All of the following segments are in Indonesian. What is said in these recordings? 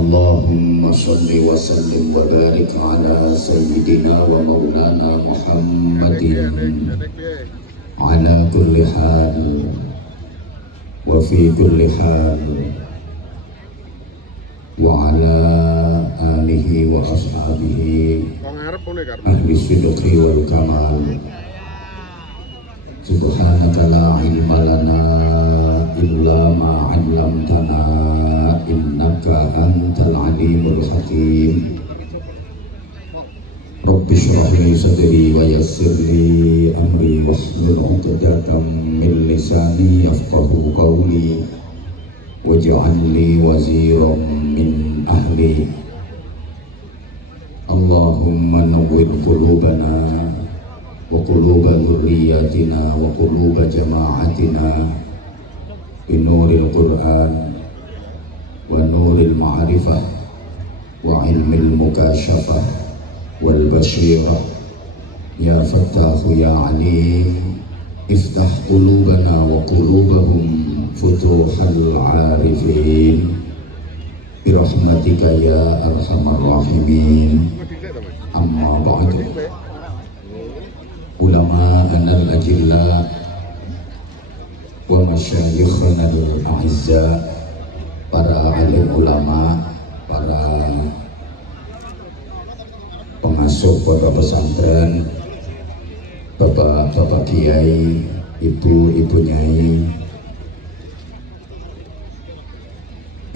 Allahumma salli wa sallim wa barik ala sayyidina wa maulana Muhammadin ala kulli hal wa fi kulli hal wa ala alihi wa ashabihi ahli sidqi wal kamal. Subhanaka la ilma lana illa ma 'allamtana innaka antal alimul hakim. Rabbi shrah li sadri wa yassir li amri wahlul 'uqdatam min lisani yafqahu qawli waj'al li waziran min ahli. Allahumma nawwir qulubana wa quluba dhurriyyatina wa quluba jama'atina binuril Qur'an wa nuril ma'rifah wa ilmil mukashafah wal bashirah. Ya Fattahu ya Alim, iftah qulubana wa qulubahum futuhal arifin birahmatika ya arhamar rahimin. Amma ba'du. Ulama anal ajilla wa masyayikhana al-a'izza, para alim ulama, para pengasuh pondok pesantren, bapak-bapak kiai, ibu-ibu nyai,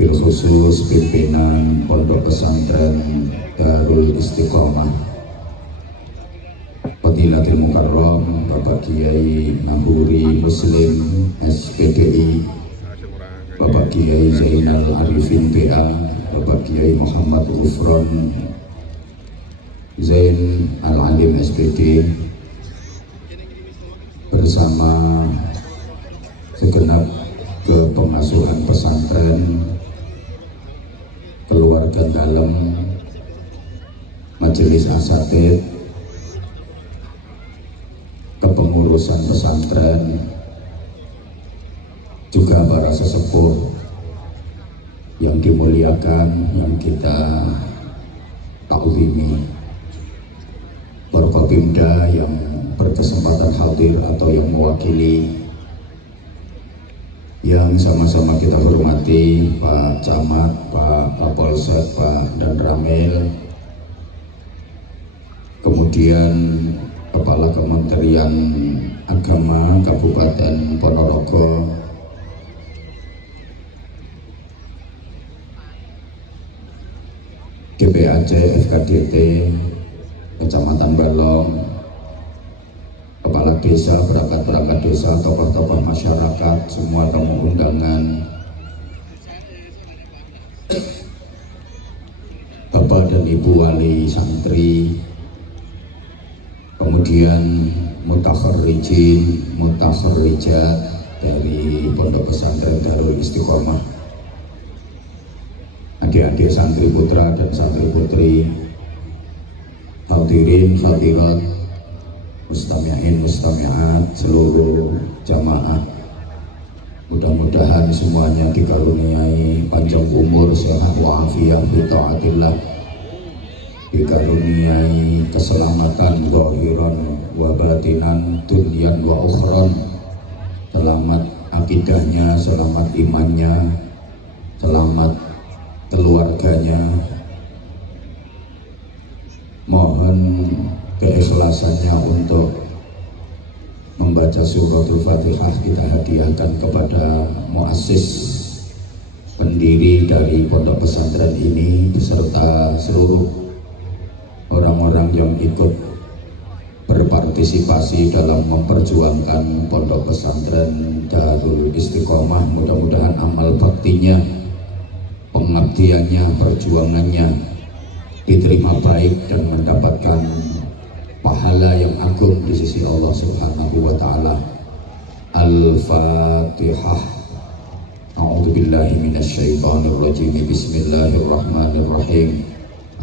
bil khusus pimpinan pondok pesantren Darul Istiqomah, Fadilatul Mukarram Bapak Kiai Nahuri Muslim SPDI, Bapak Kiai Zainal Arifin PA, Bapak Kiai Muhammad Ghufran Zain Al-Alim SPD, bersama segenap kepengasuhan pesantren, keluarga dalam, majelis asatid, kepengurusan pesantren, juga para sesepuh yang dimuliakan, yang kita takwimi, Forkopimda yang berkesempatan hadir atau yang mewakili, yang sama-sama kita hormati Pak Camat, Pak Kapolsek, Pak Dan Ramil, kemudian Kepala Kementerian Agama Kabupaten Ponorogo, GPAC FKDT Kecamatan Balong, Kepala Desa, perangkat-perangkat desa, tokoh-tokoh masyarakat, semua tamu undangan, Bapak dan Ibu Wali Santri, kemudian mutakharrijin, mutakharrijat dari Pondok Pesantren Darul Istiqomah, adik-adik santri putra dan santri putri, hadirin hadirat, mustami'in mustami'at, seluruh jamaah, mudah-mudahan semuanya dikaruniai panjang umur, sehat wa'afiyah fi ta'atillah, dikaruniai keselamatan zahiran wa batinan, dunyan wa ukhran, selamat akidahnya, selamat imannya, selamat keluarganya. Mohon keikhlasannya untuk membaca suratul Fatihah kita hadiahkan kepada muassis, pendiri dari pondok pesantren ini, beserta seluruh orang-orang yang ikut berpartisipasi dalam memperjuangkan pondok pesantren Darul Istiqomah. Mudah-mudahan amal baktinya, pengabdiannya, perjuangannya diterima baik dan mendapatkan pahala yang agung di sisi Allah Subhanahu wa Ta'ala. Al-Fatihah. A'udzubillahi minasyaitonir rajim. Bismillahirrahmanirrahim.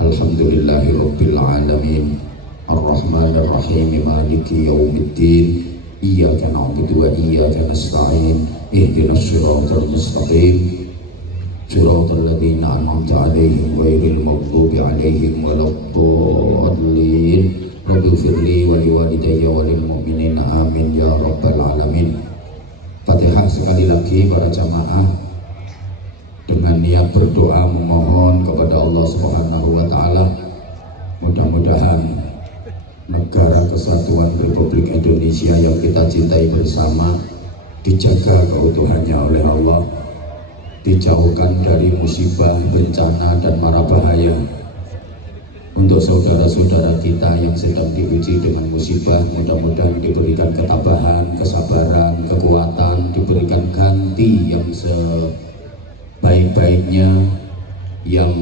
Alhamdulillahirabbil alamin. Ar-Rahmanir Rahim. Maliki yaumiddin. Iyyaka na'budu wa iyyaka nasta'in. Ihdinas shiratal mustaqim. Siratal ladzina an'amta 'alaihim ghairil maghdubi 'alaihim waladdallin. Rabbighfirli wa liwalidayya wa lil mu'minina amin ya rabbal alamin. Fatihah sekali lagi para jamaah dengan niat berdoa memohon kepada Allah Subhanahu wa taala, mudah-mudahan negara kesatuan Republik Indonesia yang kita cintai bersama dijaga keutuhannya oleh Allah, dijauhkan dari musibah, bencana dan mara bahaya. Untuk saudara-saudara kita yang sedang diuji dengan musibah, mudah-mudahan diberikan ketabahan, kesabaran, kekuatan, diberikan ganti yang sebaik-baiknya. Yang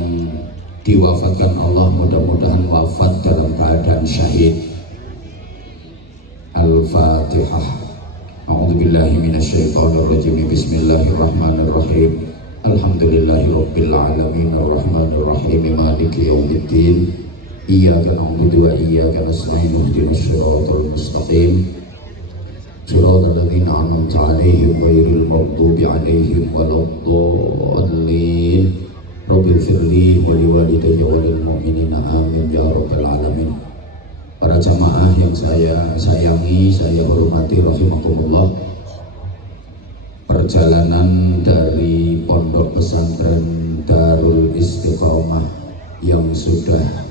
diwafatkan Allah mudah-mudahan wafat dalam keadaan syahid. Al-Fatihah. A'udzubillahi minasyaitonirrajim. Bismillahirrahmanirrahim. Alhamdulillahirabbil alamin arrahmanir rahim maliki yaumiddin. Iyyaka na'budu wa iyyaka nasta'in ihdinas siratal mustaqim. Siratal ladzina an'amta 'alaihim ghairil maghdubi 'alaihim waladdallin. Rabbighfirli wa liwalidayya wa lil mu'minina amin ya rabbal alamin. Para jamaah yang saya sayangi, saya hormati rahimakumullah. Perjalanan dari Pondok Pesantren Darul Istiqomah yang sudah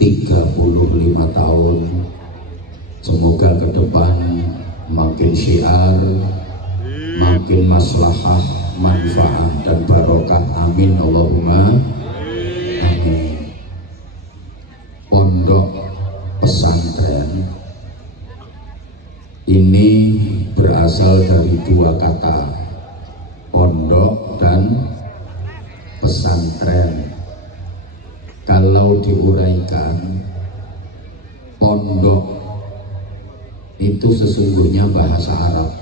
35 tahun, semoga ke depan makin syiar, makin maslahah, manfaat dan barokah, amin Allahumma amin. Pondok pesantren ini berasal dari dua kata, pondok dan pesantren. Kalau diuraikan, pondok itu sesungguhnya bahasa Arab.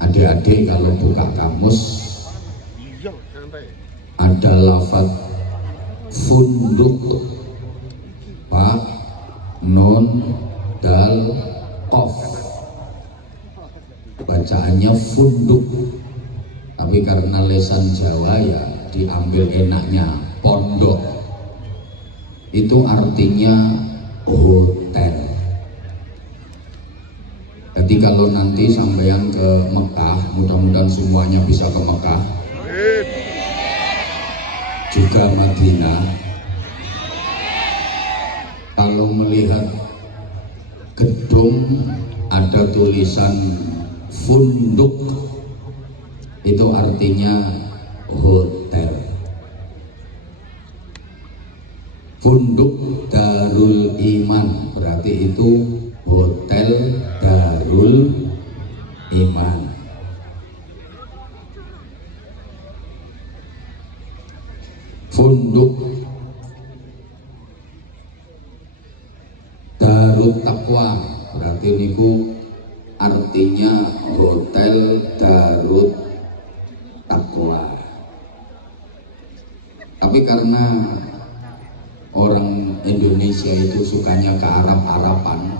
Adik-adik kalau buka kamus, ada lafaz funduk, fa, nun, dal, qaf, bacaannya funduk, tapi karena lesan Jawa ya diambil enaknya pondok. Itu artinya hotel. Jadi kalau nanti sampean ke Mekah, mudah-mudahan semuanya bisa ke Mekah, juga Madinah, kalau melihat gedung ada tulisan funduk, itu artinya hotel. Funduk Darul Iman berarti itu hotel Darul Iman. Funduk Darut Taqwa berarti niku artinya hotel Darut Taqwa. Tapi karena orang Indonesia itu sukanya ke Arab-Araban,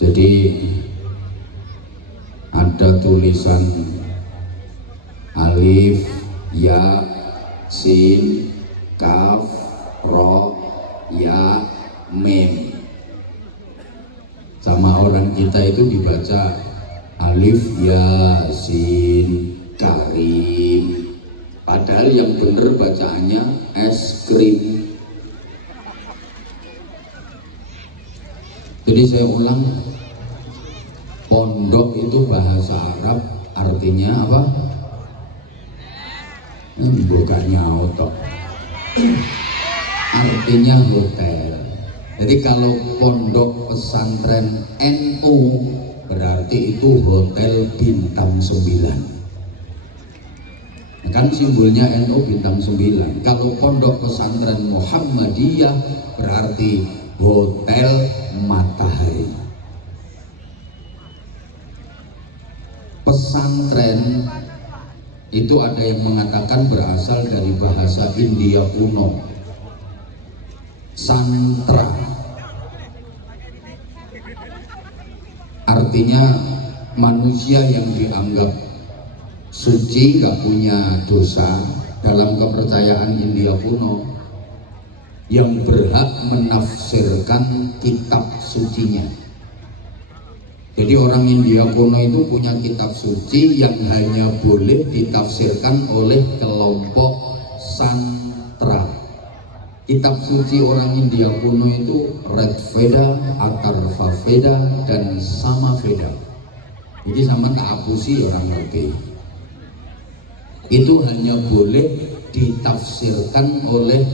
jadi ada tulisan alif, ya, sin, kaf, ro, ya, mim. Sama orang kita itu dibaca alif, ya, sin, karim. Padahal yang benar bacaannya es krim. Jadi saya ulang, pondok itu bahasa Arab artinya apa? Bukan nyaut, artinya hotel. Jadi kalau pondok pesantren NU berarti itu hotel bintang 9. Kan simbolnya NU bintang 9. Kalau pondok pesantren Muhammadiyah berarti hotel matahari. Pesantren itu ada yang mengatakan berasal dari bahasa India kuno, santra, artinya manusia yang dianggap suci, nggak punya dosa dalam kepercayaan India kuno, yang berhak menafsirkan kitab sucinya. Jadi orang India kuno itu punya kitab suci yang hanya boleh ditafsirkan oleh kelompok santra. Kitab suci orang India kuno itu Red Veda, Atharva Veda, dan Sama Veda. Jadi sama tak hapusi orang ngerti. Itu hanya boleh ditafsirkan oleh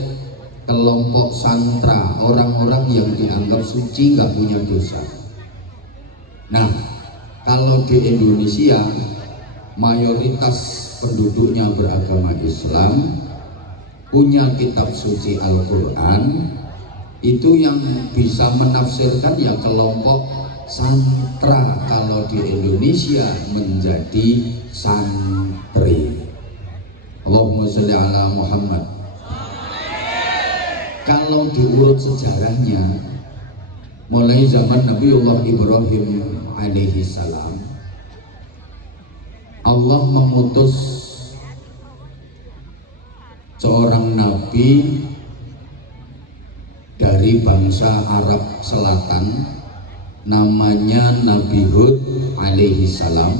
kelompok santra, orang-orang yang dianggap suci, nggak punya dosa. Nah, kalau di Indonesia mayoritas penduduknya beragama Islam, punya kitab suci Al-Quran, itu yang bisa menafsirkan ya kelompok santra. Kalau di Indonesia menjadi santri. Allahumma sholli ala Muhammad. Kalau diurut sejarahnya, mulai zaman Nabiullah Ibrahim alaihi salam, Allah mengutus seorang nabi dari bangsa Arab Selatan, namanya Nabi Hud alaihi salam,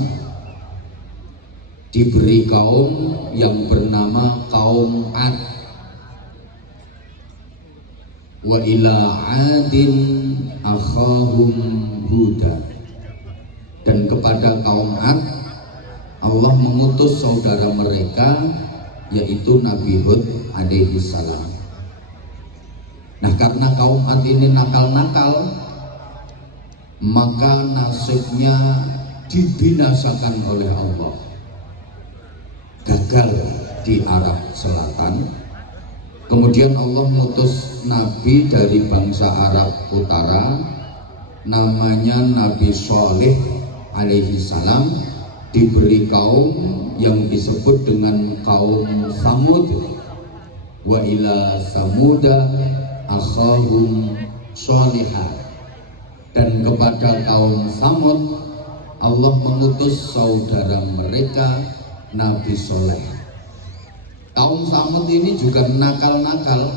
diberi kaum yang bernama kaum Ad. Wa ila adin akhahum Huda, dan kepada kaum Ad Allah mengutus saudara mereka yaitu Nabi Hud alaihi salam. Nah, karena kaum Ad ini nakal-nakal, maka nasibnya dibinasakan oleh Allah. Gagal di Arab Selatan. Kemudian Allah mengutus nabi dari bangsa Arab Utara, namanya Nabi Shalih alaihi salam, diberi kaum yang disebut dengan kaum Samud. Wa ila Samuda akhahum Shalihah, dan kepada kaum Samud Allah mengutus saudara mereka Nabi Shalih. Kaum Samud ini juga nakal-nakal,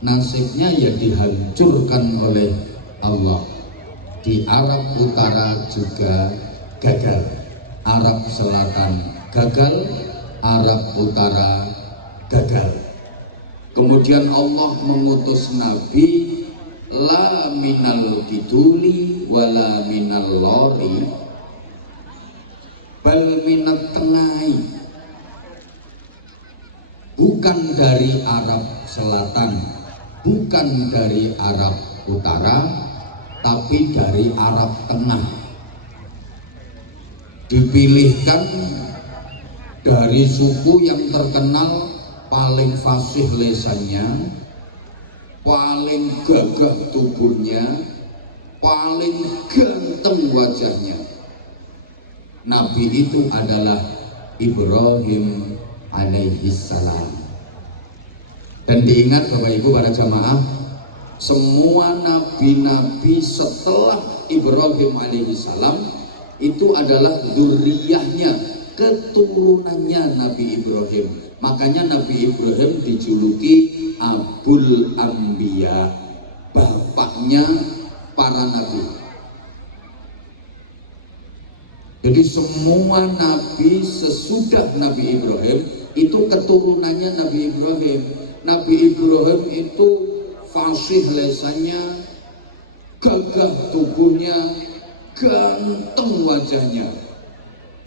nasibnya ya dihancurkan oleh Allah. Di Arab Utara juga gagal, Arab Selatan gagal, Arab Utara gagal. Kemudian Allah mengutus Nabi, la minal kiduli wala minal lori bal minat tengai, bukan dari Arab Selatan, bukan dari Arab Utara, tapi dari Arab Tengah. Dipilihkan dari suku yang terkenal paling fasih lesannya, paling gagah tubuhnya, paling ganteng wajahnya. Nabi itu adalah Ibrahim alaihi salam. Dan diingat Bapak Ibu para jamaah, semua nabi-nabi setelah Ibrahim alaihi salam itu adalah dzurriyyahnya, keturunannya Nabi Ibrahim. Makanya Nabi Ibrahim dijuluki Abul Anbiya, bapaknya para nabi. Jadi semua nabi sesudah Nabi Ibrahim itu keturunannya Nabi Ibrahim. Nabi Ibrahim itu fasih lesannya, gagah tubuhnya, ganteng wajahnya.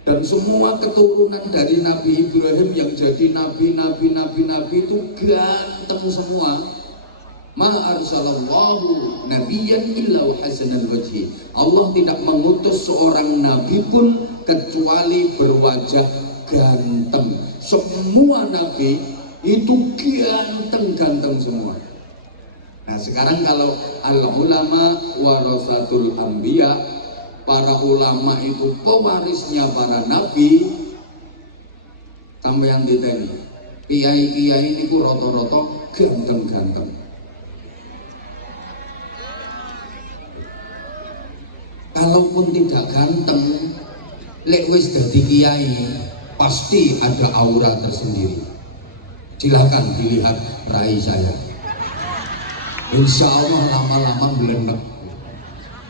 Dan semua keturunan dari Nabi Ibrahim yang jadi nabi itu ganteng semua. Ma arsalallahu nabiyyan illa hasanal wajhi. Allah tidak mengutus seorang nabi pun kecuali berwajah ganteng. Semua nabi itu ganteng-ganteng semua. Nah, sekarang kalau al-ulama warasatul anbiya, para ulama itu pewarisnya para nabi, sampeyan diteni, kiai-kiai niku rata-rata ganteng-ganteng. Kalaupun tidak ganteng, Lek wis dadi kiai pasti ada aura tersendiri. Silahkan dilihat rai saya. Insya Allah lama-lama belenek.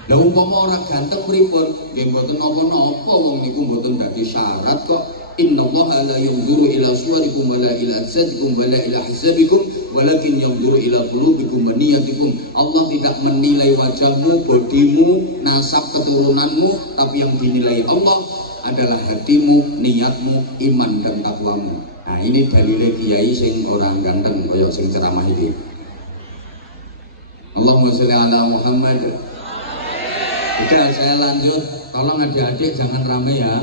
Lah umpama orang ganteng pripun? Nggih mboten napa-napa, wong niku mboten dadi syarat kok. Innallaha la yanzuru ila suwarikum wala ila ajsadikum wala ila hisabikum walakin yanzuru ila qulubikum wa niyatikum. Allah tidak menilai wajahmu, bodimu, nasab keturunanmu, tapi yang dinilai Allah adalah hatimu, niatmu, iman dan takwamu. Nah, ini dalile kiai sing orang ganteng kaya sing ceramah iki. Allahumma sholli ala Muhammad. Oke, saya lanjut. Tolong adik-adik jangan rame ya,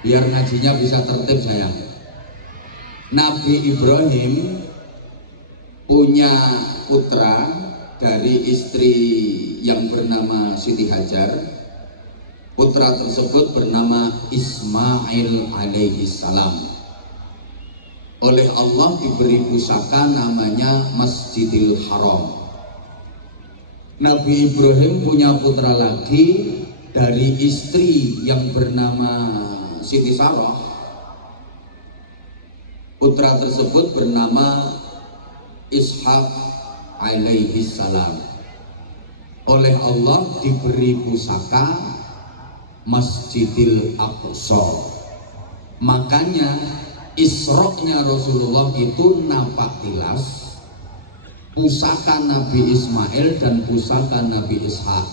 biar ngajinya bisa tertib saya. Nabi Ibrahim punya putra dari istri yang bernama Siti Hajar. Putra tersebut bernama Ismail alaihi salam. Oleh Allah diberi pusaka namanya Masjidil Haram. Nabi Ibrahim punya putra lagi dari istri yang bernama Siti Sarah. Putra tersebut bernama Ishak alaihi salam. Oleh Allah diberi pusaka Masjidil Aqsa. Makanya Isra-nya Rasulullah itu nampak jelas pusaka Nabi Ismail dan pusaka Nabi Ishak.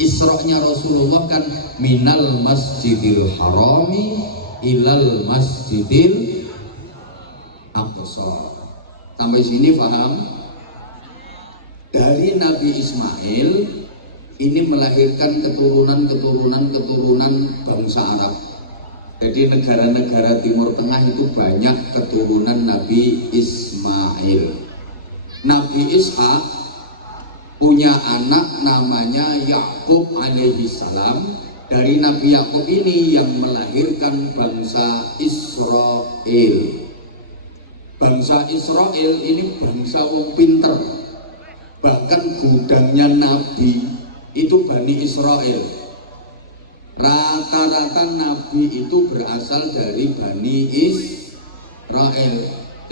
Isra-nya Rasulullah kan minal Masjidil Harami ilal Masjidil Aqsa. Sampai sini paham? Dari Nabi Ismail ini melahirkan keturunan bangsa Arab. Jadi negara-negara Timur Tengah itu banyak keturunan Nabi Ismail. Nabi Ishak punya anak namanya Yakub alaihi salam. Dari Nabi Yakub ini yang melahirkan bangsa Israel. Bangsa Israel ini bangsa wong pinter. Bahkan gudangnya Nabi itu Bani Israel. Rata-rata Nabi itu berasal dari Bani Israel.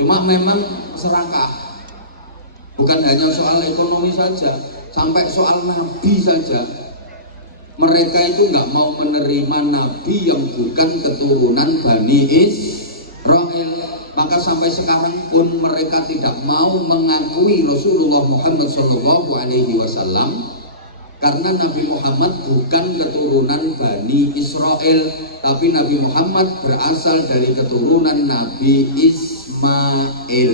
Cuma memang serakah. Bukan hanya soal ekonomi saja, sampai soal Nabi saja. Mereka itu nggak mau menerima Nabi yang bukan keturunan Bani Israel. Maka sampai sekarang pun mereka tidak mau mengakui Rasulullah Muhammad SAW. Karena Nabi Muhammad bukan keturunan Bani Israel, tapi Nabi Muhammad berasal dari keturunan Nabi Ismail.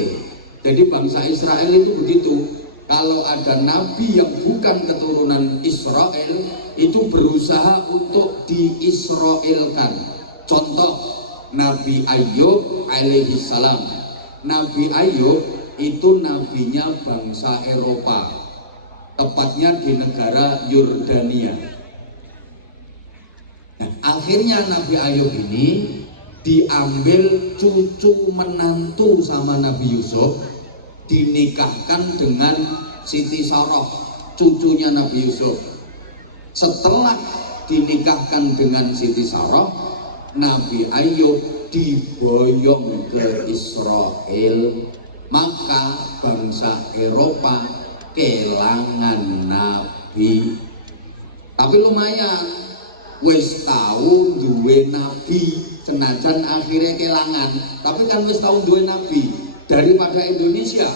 Jadi bangsa Israel itu begitu. Kalau ada Nabi yang bukan keturunan Israel, itu berusaha untuk diisraelkan. Contoh Nabi Ayub alaihi salam. Nabi Ayub itu nabinya bangsa Eropa, tepatnya di negara Yordania. Nah, akhirnya Nabi Ayub ini diambil cucu menantu sama Nabi Yusuf, dinikahkan dengan Siti Sarah, cucunya Nabi Yusuf. Setelah dinikahkan dengan Siti Sarah, Nabi Ayub diboyong ke Israel. Maka bangsa Eropa kelangan Nabi. Tapi lumayan, wis tahu duwe Nabi, senajan akhirnya kelangan, tapi kan wis tahu duwe Nabi. Daripada Indonesia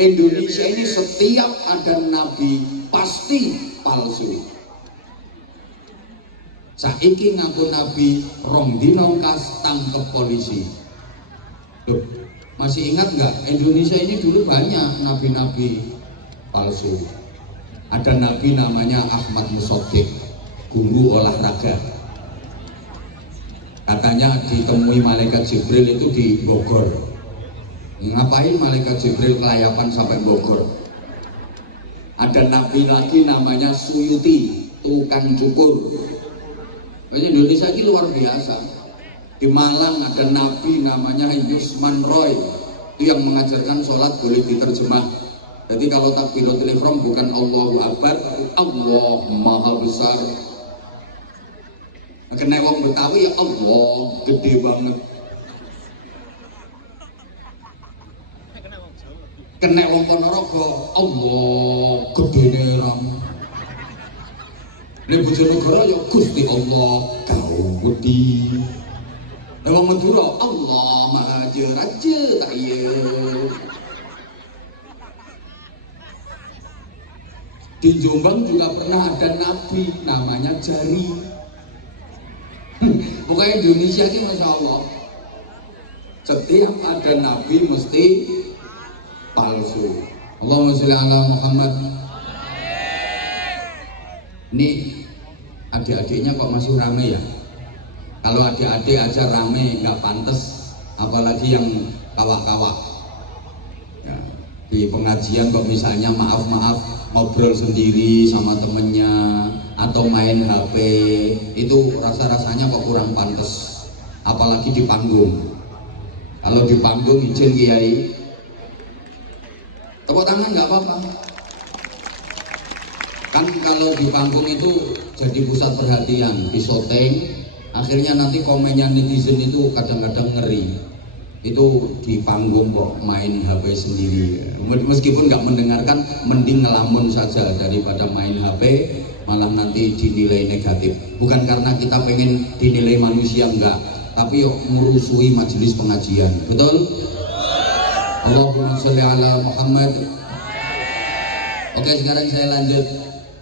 ini setiap ada Nabi pasti palsu. Saiki ngaku Nabi rong dino kas tangkep polisi. Loh, masih ingat nggak? Indonesia ini dulu banyak nabi-nabi palsu. Ada nabi namanya Ahmad Musaddiq, guru olahraga. Katanya ditemui malaikat Jibril itu di Bogor. Ngapain malaikat Jibril kelayapan sampai Bogor? Ada nabi lagi namanya Suyuti, tukang cukur. Indonesia ini luar biasa. Di Malang ada nabi namanya Yusman Roy, itu yang mengajarkan sholat boleh diterjemah. Jadi kalau takbiratul ihram bukan Allahu Akbar, Allah Maha Besar. Kena wong Betawi ya Allah gede banget. Kena wong Ponorogo Allah gedene ram. Nek Bojonegoro ya Gusti Allah kau gede. Nek wong Madura Allah Maha Raja tak iya. Di Jombang juga pernah ada nabi namanya Jari. Pokoknya Indonesia ini Masya Allah, setiap ada nabi mesti palsu. Allahumma sholli ala Muhammad. Nih adik-adiknya kok masih rame ya? Kalau adik-adik aja rame nggak pantas, apalagi yang kawak-kawak ya, di pengajian kok misalnya maaf-maaf ngobrol sendiri sama temennya atau main HP, itu rasa-rasanya kok kurang pantas, apalagi di panggung. Kalau di panggung izin Kiai tepuk tangan nggak apa-apa kan. Kalau di panggung itu jadi pusat perhatian, disoteng, akhirnya nanti komennya netizen itu kadang-kadang ngeri. Itu di panggung kok main HP sendiri, meskipun nggak mendengarkan, mending ngelamun saja daripada main HP malah nanti dinilai negatif. Bukan karena kita pengen dinilai manusia, enggak, tapi yuk merusuhi majelis pengajian. Betul? Allahumma sholli ala Muhammad. Oke, sekarang saya lanjut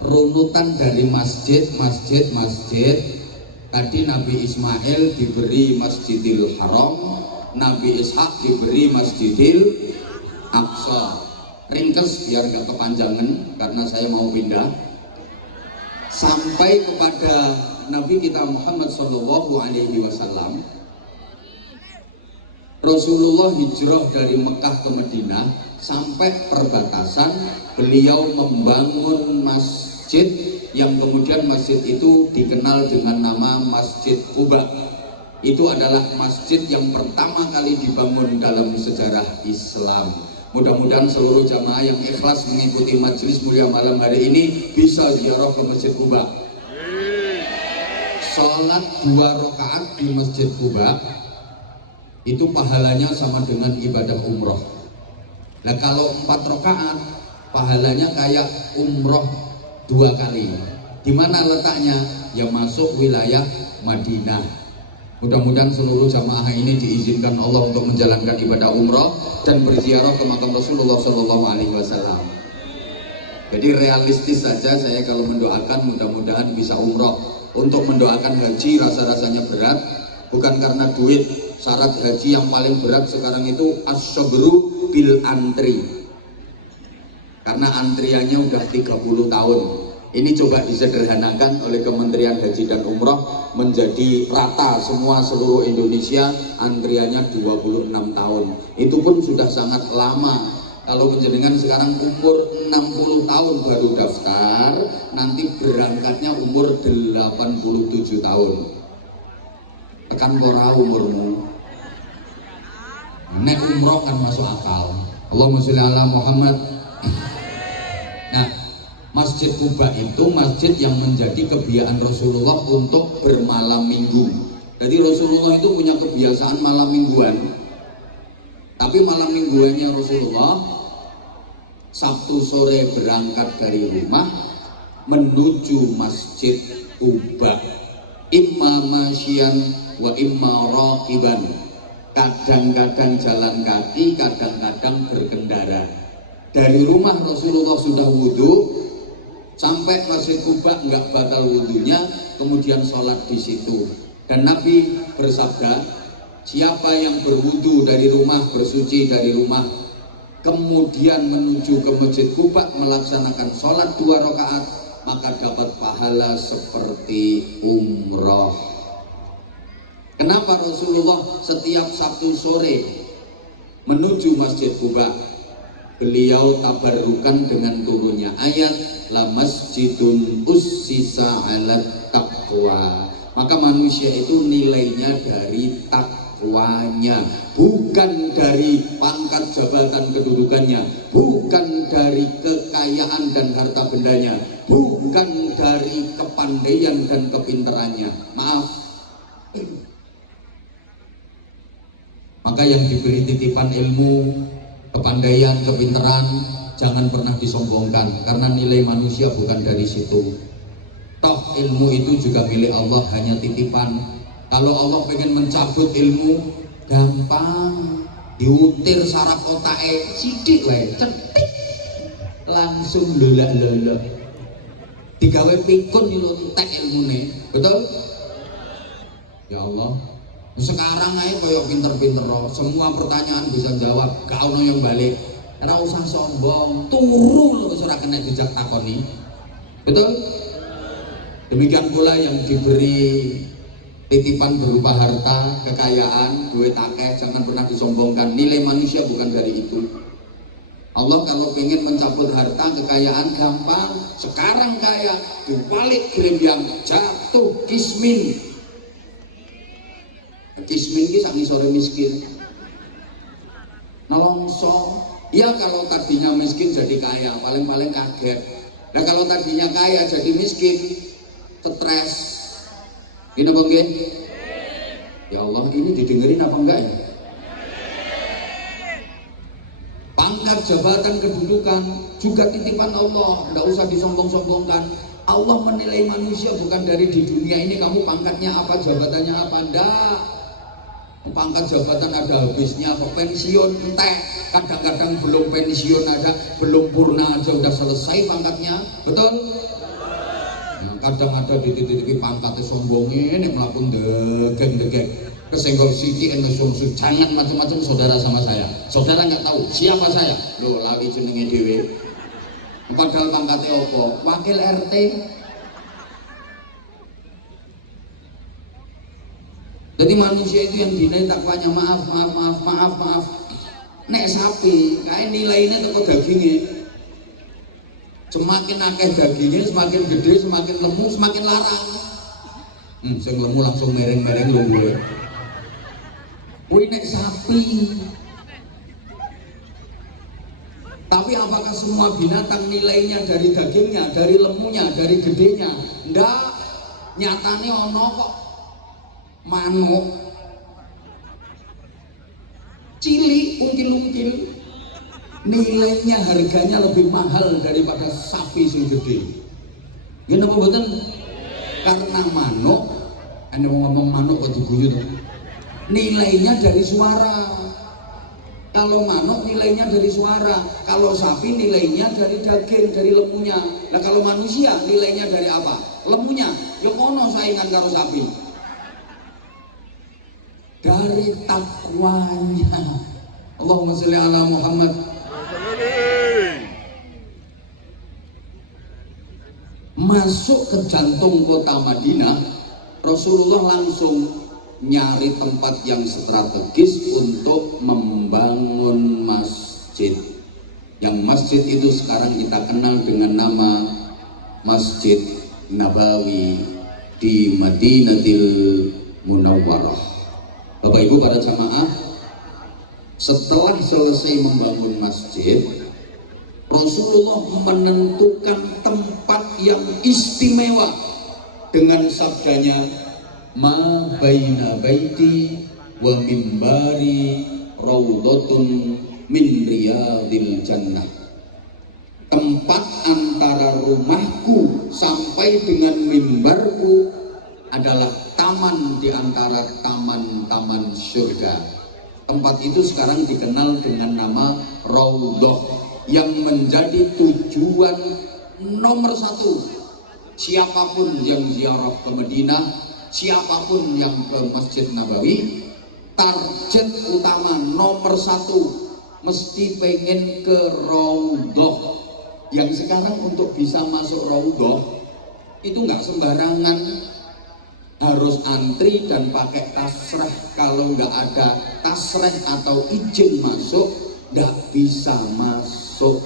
runutan dari masjid. Tadi Nabi Ismail diberi Masjidil Haram, Nabi Ishak diberi Masjidil Aqsa. Ringkes biar gak kepanjangan karena saya mau pindah sampai kepada Nabi kita Muhammad SAW. Rasulullah hijrah dari Mekah ke Madinah, sampai perbatasan beliau membangun masjid yang kemudian masjid itu dikenal dengan nama Masjid Quba. Itu adalah masjid yang pertama kali dibangun dalam sejarah Islam. Mudah-mudahan seluruh jamaah yang ikhlas mengikuti majelis mulia malam hari ini bisa ziarah ke Masjid Quba. Sholat 2 rakaat di Masjid Quba itu pahalanya sama dengan ibadah umroh. Nah kalau 4 rakaat pahalanya kayak umroh 2 kali. Di mana letaknya? Ya masuk wilayah Madinah. Mudah-mudahan seluruh jamaah ini diizinkan Allah untuk menjalankan ibadah umroh dan berziarah ke makam Rasulullah SAW. Jadi realistis saja saya kalau mendoakan mudah-mudahan bisa umroh. Untuk mendoakan haji rasa-rasanya berat, bukan karena duit. Syarat haji yang paling berat sekarang itu as-sabru bil antri. Karena antriannya udah 30 tahun. Ini coba disederhanakan oleh Kementerian Haji dan Umroh menjadi rata semua seluruh Indonesia, antriannya 26 tahun. Itu pun sudah sangat lama. Kalau menjenengan sekarang umur 60 tahun baru daftar, nanti berangkatnya umur 87 tahun. Tekan pora umurmu. Nek umroh kan masuk akal. Allahumma sholli ala Muhammad. Nah, Masjid Quba itu masjid yang menjadi kebiasaan Rasulullah untuk bermalam minggu. Jadi Rasulullah itu punya kebiasaan malam mingguan. Tapi malam mingguannya Rasulullah Sabtu sore berangkat dari rumah menuju Masjid Quba. Imma masyian wa imma raqiban. Kadang-kadang jalan kaki, kadang-kadang berkendara. Dari rumah Rasulullah sudah wudhu, sampai Masjid Quba nggak batal wudhunya, kemudian sholat di situ. Dan Nabi bersabda, siapa yang berwudhu dari rumah, bersuci dari rumah, kemudian menuju ke Masjid Quba melaksanakan sholat 2 rakaat, maka dapat pahala seperti umroh. Kenapa Rasulullah setiap Sabtu sore menuju Masjid Quba? Beliau tabarrukan dengan turunnya ayat la masjidun ussisa 'alat taqwa. Maka manusia itu nilainya dari takwa. takwanya, bukan dari pangkat jabatan kedudukannya, bukan dari kekayaan dan harta bendanya, bukan dari kepandaian dan kepintarannya. Maaf. Maka yang diberi titipan ilmu, kepandaian, kepintaran, jangan pernah disombongkan, karena nilai manusia bukan dari situ. Toh ilmu itu juga milik Allah, hanya titipan. Kalau Allah pengen mencabut ilmu, gampang, diutir saraf otaknya sidik wae, cetik, langsung lelak-lelak, digawe pikun nyeluntek ilmune. Betul? Ya Allah, sekarang aja koyo pinter-pinter, semua pertanyaan bisa jawab, gak ono yang balik. Ora usah sombong, turu terus ora kena dijak takoni. Betul? Demikian pula yang diberi titipan berupa harta, kekayaan, duit akeh, jangan pernah disombongkan. Nilai manusia bukan dari itu. Allah kalau ingin mencabut harta, kekayaan gampang. Sekarang kaya, dibalik yang jatuh kismin. Kismin ini sak sore miskin. Nolongso. Ya kalau tadinya miskin jadi kaya, paling-paling kaget. Nah kalau tadinya kaya jadi miskin, stres. Gini bang Gen? Ya Allah, ini didengerin apa enggak ya? Pangkat, jabatan, kedudukan juga titipan Allah, enggak usah disombong-sombongkan. Allah menilai manusia bukan dari di dunia ini kamu pangkatnya apa, jabatannya apa, enggak. Pangkat jabatan ada habisnya, kok pensiun entek, kadang-kadang belum pensiun ada, belum purna aja udah selesai pangkatnya, betul? Nah, kadang ada di titik-titik pangkatnya sombongin, ini melakukan degeng-degeng, kesenggol siti, enggak jangan macam-macam saudara sama saya. Saudara nggak tahu siapa saya, lo lawi jenenge dewe. Padahal pangkatnya opo, wakil RT. Jadi manusia itu yang dinilai takwanya maaf. Nek sapi, kayak nilainya teko dagingnya. Semakin akeh dagingnya, semakin gede, semakin lemu, semakin larang. Sing lemu langsung mereng-mereng lho. Kuwi nek sapi. Tapi apakah semua binatang nilainya dari dagingnya, dari lemunya, dari gedenya? Ndak. Nyatane ono kok manuk cilik, ungkil-ungkil, nilainya harganya lebih mahal daripada sapi sing gede. Gini apa betul? Karena manuk, anda mau ngomong manuk kok diguyu tuh, nilainya dari suara. Kalau manuk nilainya dari suara, kalau sapi nilainya dari daging, dari lemunya. Nah kalau manusia nilainya dari apa? Lemunya. Ya kono saingan karo sapi. Dari takwanya. Allahumma sholli ala Muhammad. Masuk ke jantung kota Madinah, Rasulullah langsung nyari tempat yang strategis untuk membangun masjid. Yang masjid itu sekarang kita kenal dengan nama Masjid Nabawi di Madinatul Munawwarah. Bapak Ibu para jamaah, setelah selesai membangun masjid, Rasulullah menentukan tempat yang istimewa dengan sabdanya, ma baina baiti wa mimbari raudhatun min riyadil jannah. Tempat antara rumahku sampai dengan mimbarku adalah taman di antara taman-taman surga. Tempat itu sekarang dikenal dengan nama Raudhah, yang menjadi tujuan nomor satu. Siapapun yang ziarah ke Madinah, siapapun yang ke Masjid Nabawi, target utama nomor satu mesti pengen ke Raudhah. Yang sekarang untuk bisa masuk Raudhah itu nggak sembarangan, harus antri dan pakai tasrah. Kalau nggak ada tasrah atau izin masuk, nggak bisa masuk.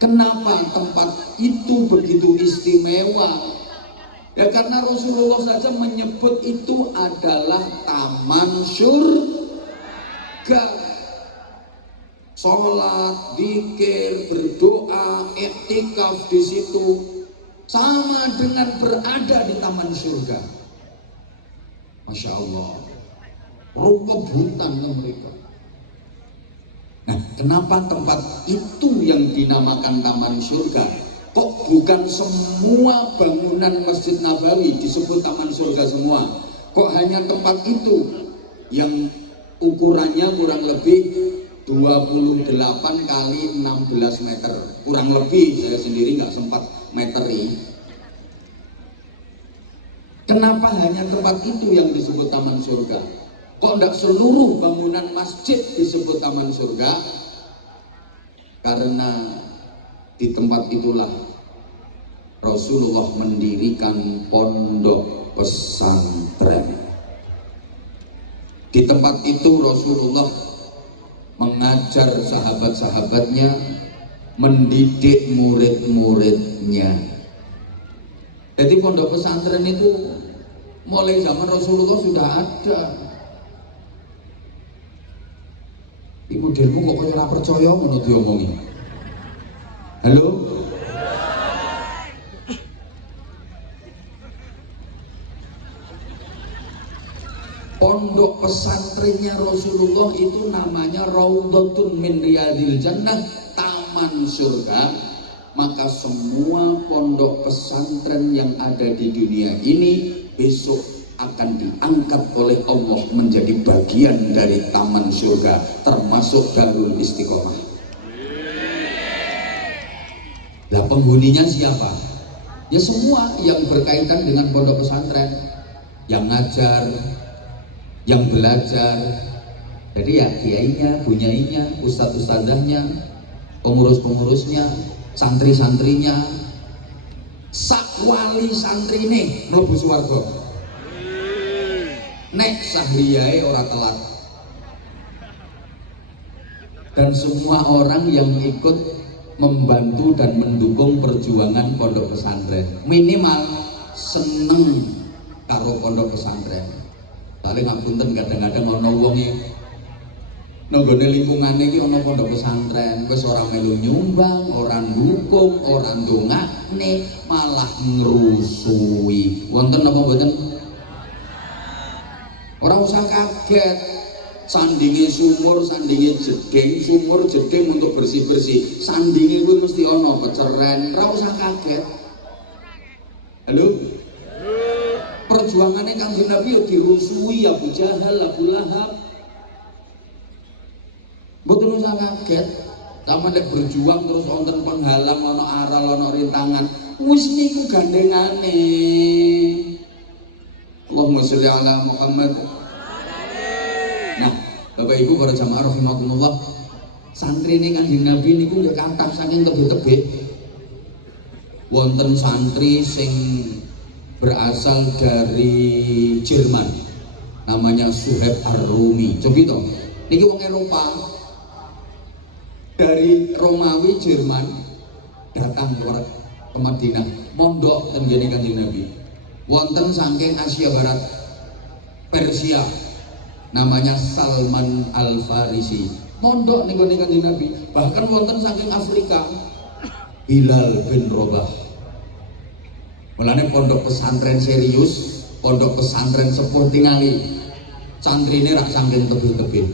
Kenapa tempat itu begitu istimewa? Ya karena Rasulullah saja menyebut itu adalah taman surga. Sholat, zikir, berdoa, iktikaf di situ sama dengan berada di taman surga. Masya Allah, rumpabutan mereka. Nah, kenapa tempat itu yang dinamakan taman surga? Kok bukan semua bangunan Masjid Nabawi disebut taman surga semua? Kok hanya tempat itu yang ukurannya kurang lebih 28 kali 16 meter, kurang lebih, saya sendiri nggak sempat meteri. Kenapa hanya tempat itu yang disebut taman surga? Kok tidak seluruh bangunan masjid disebut taman surga? Karena di tempat itulah Rasulullah mendirikan pondok pesantren. Di tempat itu Rasulullah mengajar sahabat-sahabatnya, mendidik murid-muridnya. Jadi pondok pesantren itu mulai zaman Rasulullah sudah ada. Ini modelmu kok kaya ora percaya ngono diomongi. Halo? Pondok pesantrennya Rasulullah itu namanya Raudhatun min Riyadil Jannah, taman surga. Maka semua pondok pesantren yang ada di dunia ini besok akan diangkat oleh Allah menjadi bagian dari taman surga, termasuk Darul Istiqomah. Nah, penghuninya siapa? Ya semua yang berkaitan dengan pondok pesantren, yang ngajar, yang belajar. Jadi ya kiainya, bunyainya, ustadz-ustadzahnya, pengurus-pengurusnya, santri-santrinya, sak wali santri nih mlebu swarga. Nek sahriyae ora telat. Dan semua orang yang ikut membantu dan mendukung perjuangan pondok pesantren minimal seneng karo pondok pesantren. Paling ngapunten kadang-kadang ana wong iki nanggone lingkungane iki ana pondok pesantren wis ora melu nyumbang, ora ndukung, ora ndongakne, malah ngrusui. Wonten apa mboten? Ora usah kaget. Sandinge sumur, sandinge jeding, sumur jeding untuk bersih-bersih. Sandinge kuwi mesti ana peceren, ora usah kaget. Halo? Perjuangannya Kanjeng Nabi ya dirusui Abu Jahal, Abu Lahab. Mboten usah kaget. Sama nek berjuang terus wonten penghalang, ana aral, ana rintangan, wis niku gandengane. Allahumma sholli ala Muhammad. Nah, Bapak Ibu para jamaah rahimakumullah, santri ini Kanjeng Nabi niku ya kathah saking tebih-tebih. Wonten santri sing berasal dari Jerman, namanya Suhaib Ar-Rumi. Coba itu, niki wong Eropa, dari Romawi Jerman datang ke Madinah, mondok tenggene Kanjeng Nabi. Wonten saking Asia Barat, Persia, namanya Salman Al-Farisi, mondok ning Kanjeng Nabi. Bahkan wonten saking Afrika, Bilal bin Rabah. Mulane pondok pesantren serius, pondok pesantren sepuh tingali, santrine rak saking tebih-tebih.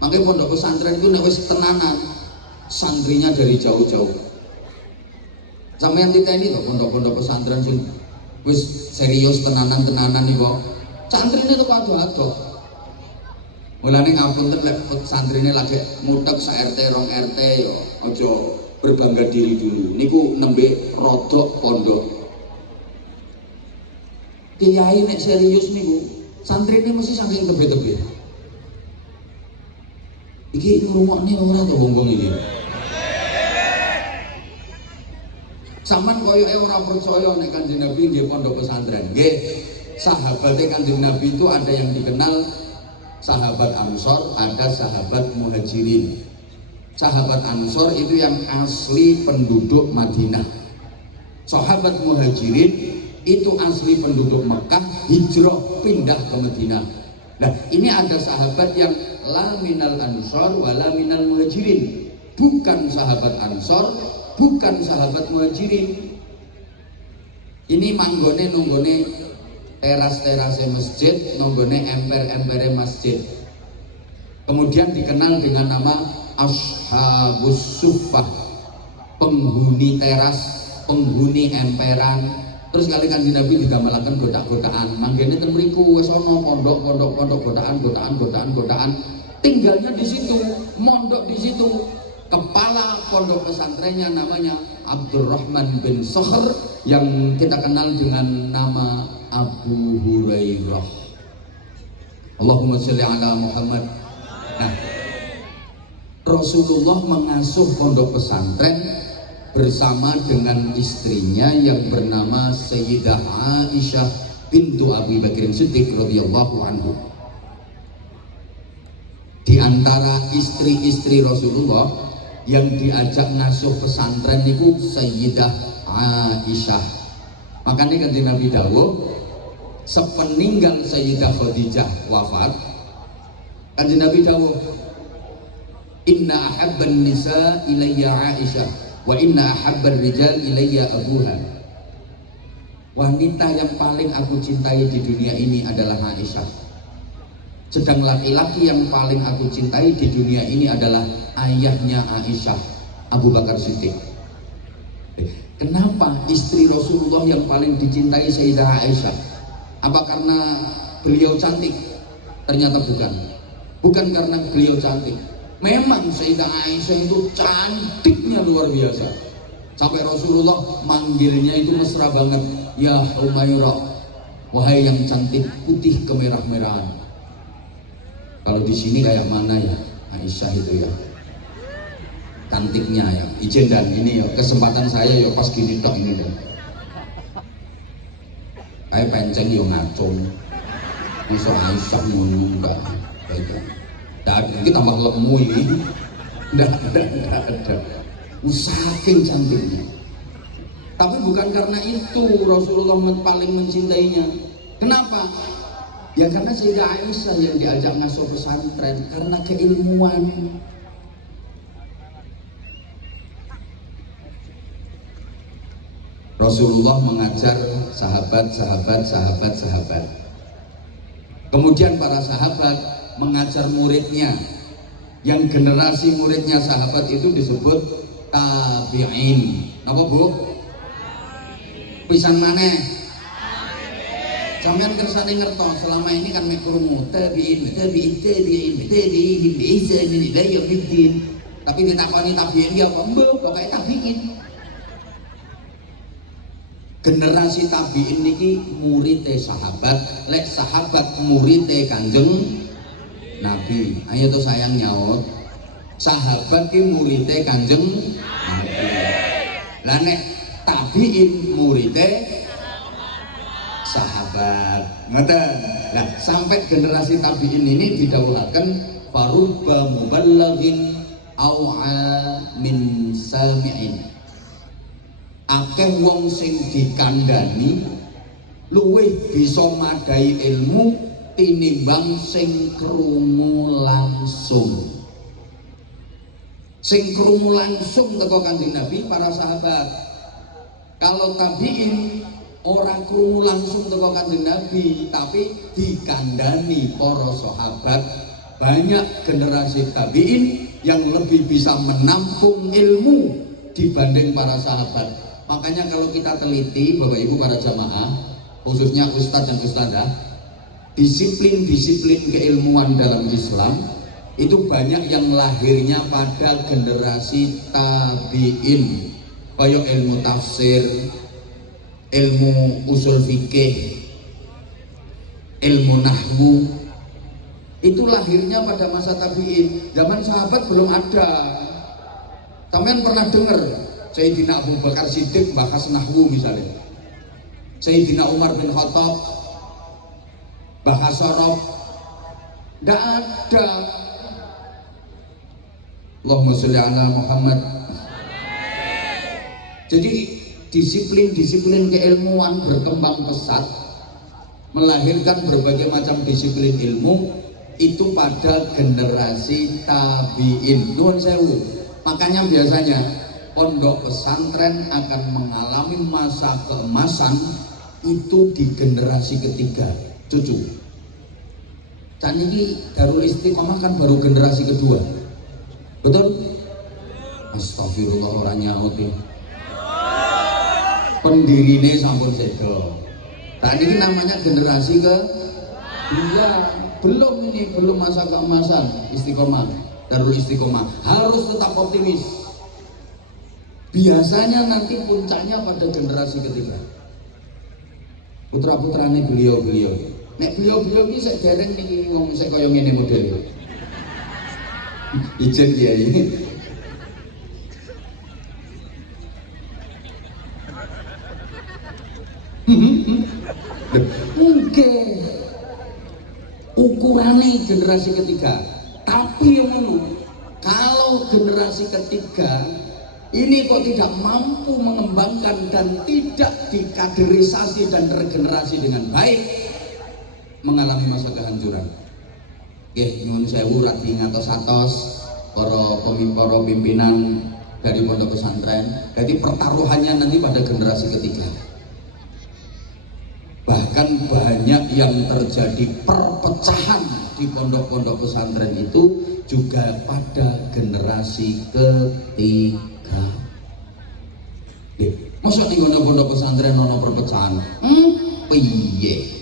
Makanya pondok pesantren itu nek wis tenanan, santrinya dari jauh-jauh. Sampeyan titeni to pondok-pondok pesantren sing wis serius tenanan-tenanan niku. Santrine tuh ado-ado. Mulane ngapunten lek santrine lagi mutek sak RT 2 RT yo aja berbangga diri dulu. Niku nembe rodok pondok. Kiai nek serius niku, santrine mesti saking tebih-tebih. Iki ngrungokne ora to wong-wong iki. Saman koyoke ora percaya nek Kanjeng Nabi nggih pondok pesantren. Nggih, sahabate Kanjeng Nabi itu ada yang dikenal sahabat Ansor, ada sahabat Muhajirin. Sahabat Ansor itu yang asli penduduk Madinah. Sahabat Muhajirin itu asli penduduk Mekah, hijrah pindah ke Madinah. Nah, ini ada sahabat yang la minal ansor wa la minal muhajirin, bukan sahabat ansor, bukan sahabat muhajirin. Ini manggone nunggone teras-terase masjid, nunggone emper-empere masjid. Kemudian dikenal dengan nama Ashabus Suffah, penghuni teras, penghuni emperan. Terus kali Kanjeng Nabi didamelaken godak-godakan. Manggene ten mriku wis ana pondok godakan. Tinggalnya di situ, mondok di situ. Kepala pondok pesantrennya namanya Abdurrahman bin Sakhr yang kita kenal dengan nama Abu Hurairah. Allahumma sholli ala Muhammad. Nah, Rasulullah mengasuh pondok pesantren bersama dengan istrinya yang bernama Sayyidah Aisyah bintu Abi Bakr Siddiq radhiyallahu anhu. Di antara istri-istri Rasulullah yang diajak ngasuh pesantren itu Sayyidah Aisyah. Makanya Kanjeng Nabi dawuh, sepeninggal Sayyidah Khadijah wafat, Kanjeng Nabi dawuh, inna ahabban nisa ilayya Aisyah wa inna ahabbar rijal ilayya abuha. Wanita yang paling aku cintai di dunia ini adalah Aisyah. Sedang laki-laki yang paling aku cintai di dunia ini adalah ayahnya Aisyah, Abu Bakar Siddiq. Kenapa istri Rasulullah yang paling dicintai Sayyidah Aisyah? Apa karena beliau cantik? Ternyata bukan. Bukan karena beliau cantik. Memang Sayyidah Aisyah itu cantiknya luar biasa. Sampai Rasulullah manggilnya itu mesra banget, ya Humairah, wahai yang cantik putih kemerah-merahan. Kalau di sini kayak mana ya Aisyah itu ya? Cantiknya ya. Izin dan ini ya kesempatan saya ya pas gini tok ini dan. Kayak penceng yo ngacung. Bisa Aisyah ngono enggak? Ini tambah lemu ini. Enggak ada. Saking cantiknya. Tapi bukan karena itu Rasulullah paling mencintainya. Kenapa? Ya karena Sayyidah Aisyah yang diajak ngasuh pesantren karena keilmuan. Rasulullah mengajar sahabat. Kemudian para sahabat mengajar muridnya, yang generasi muridnya sahabat itu disebut tabi'in. Apa bu? Pisan maneh? Sampeyan kersane ngertos selama ini kan mek krungu tabi'in tapi ditakoni tabi'in ya apa mbok pokoke tabi'in. Generasi tabi'in niki murite sahabat, lek sahabat murite Kanjeng Nabi. Ayo tuh sayang nyaut. Sahabat ki murite Kanjeng Nabi. Lah nek tabi'in murite sahabat. Ngoten. Nah, sampai generasi tabi'in ini didhawuhaken farubba muballighin au'a min sami'in. Akeh wong sing dikandani luwih bisa madai ilmu tinimbang sing krungu langsung. Sing krungu langsung teko Kanjeng Nabi para sahabat. Kalau tabi'in orang krungu langsung teko Kanjeng Nabi tapi dikandani para sahabat. Banyak generasi tabi'in yang lebih bisa menampung ilmu dibanding para sahabat. Makanya kalau kita teliti Bapak Ibu para jamaah, khususnya ustadz dan ustadzah, disiplin-disiplin keilmuan dalam Islam itu banyak yang lahirnya pada generasi tabi'in. Kayak ilmu tafsir, ilmu usul fikih, ilmu nahwu, itu lahirnya pada masa tabi'in. Zaman sahabat belum ada. Sampeyan pernah dengar Sayyidina Abu Bakar Siddiq bahas nahwu misalnya, Sayyidina Umar bin Khattab bahas sorof? Tidak ada. Allahumma sholli ala Muhammad. Jadi Disiplin-disiplin keilmuan berkembang pesat, melahirkan berbagai macam disiplin ilmu itu pada generasi tabi'in. Nuwun sewu. Makanya biasanya pondok pesantren akan mengalami masa keemasan itu di generasi ketiga, cucu. Saat ini Darul Istiqomah kan baru generasi kedua, betul? Astagfirullah, orang nyaut ya. Pendirine sampun sedo. Saat ini namanya generasi ke dua. Belum masa keemasan Istiqomah, Darul Istiqomah. Harus tetap optimis. Biasanya nanti puncaknya pada generasi ketiga. Putra-putrane beliau-beliau. Nek beliau-beliau ini saya dereng nih ngomong saya koyo ngene model. Ijen kiai. Mungkin ukurannya generasi ketiga, tapi yang kalau generasi ketiga ini kok tidak mampu mengembangkan dan tidak dikaderisasi dan regenerasi dengan baik, mengalami masa kehancuran. Nyuwun sewu radi ngatos-atos para pimpinan dari pondok pesantren. Jadi pertaruhannya nanti pada generasi ketiga. Bahkan banyak yang terjadi perpecahan di pondok-pondok pesantren itu juga pada generasi ketiga. Masa di pondok pesantren ono perpecahan? Piye?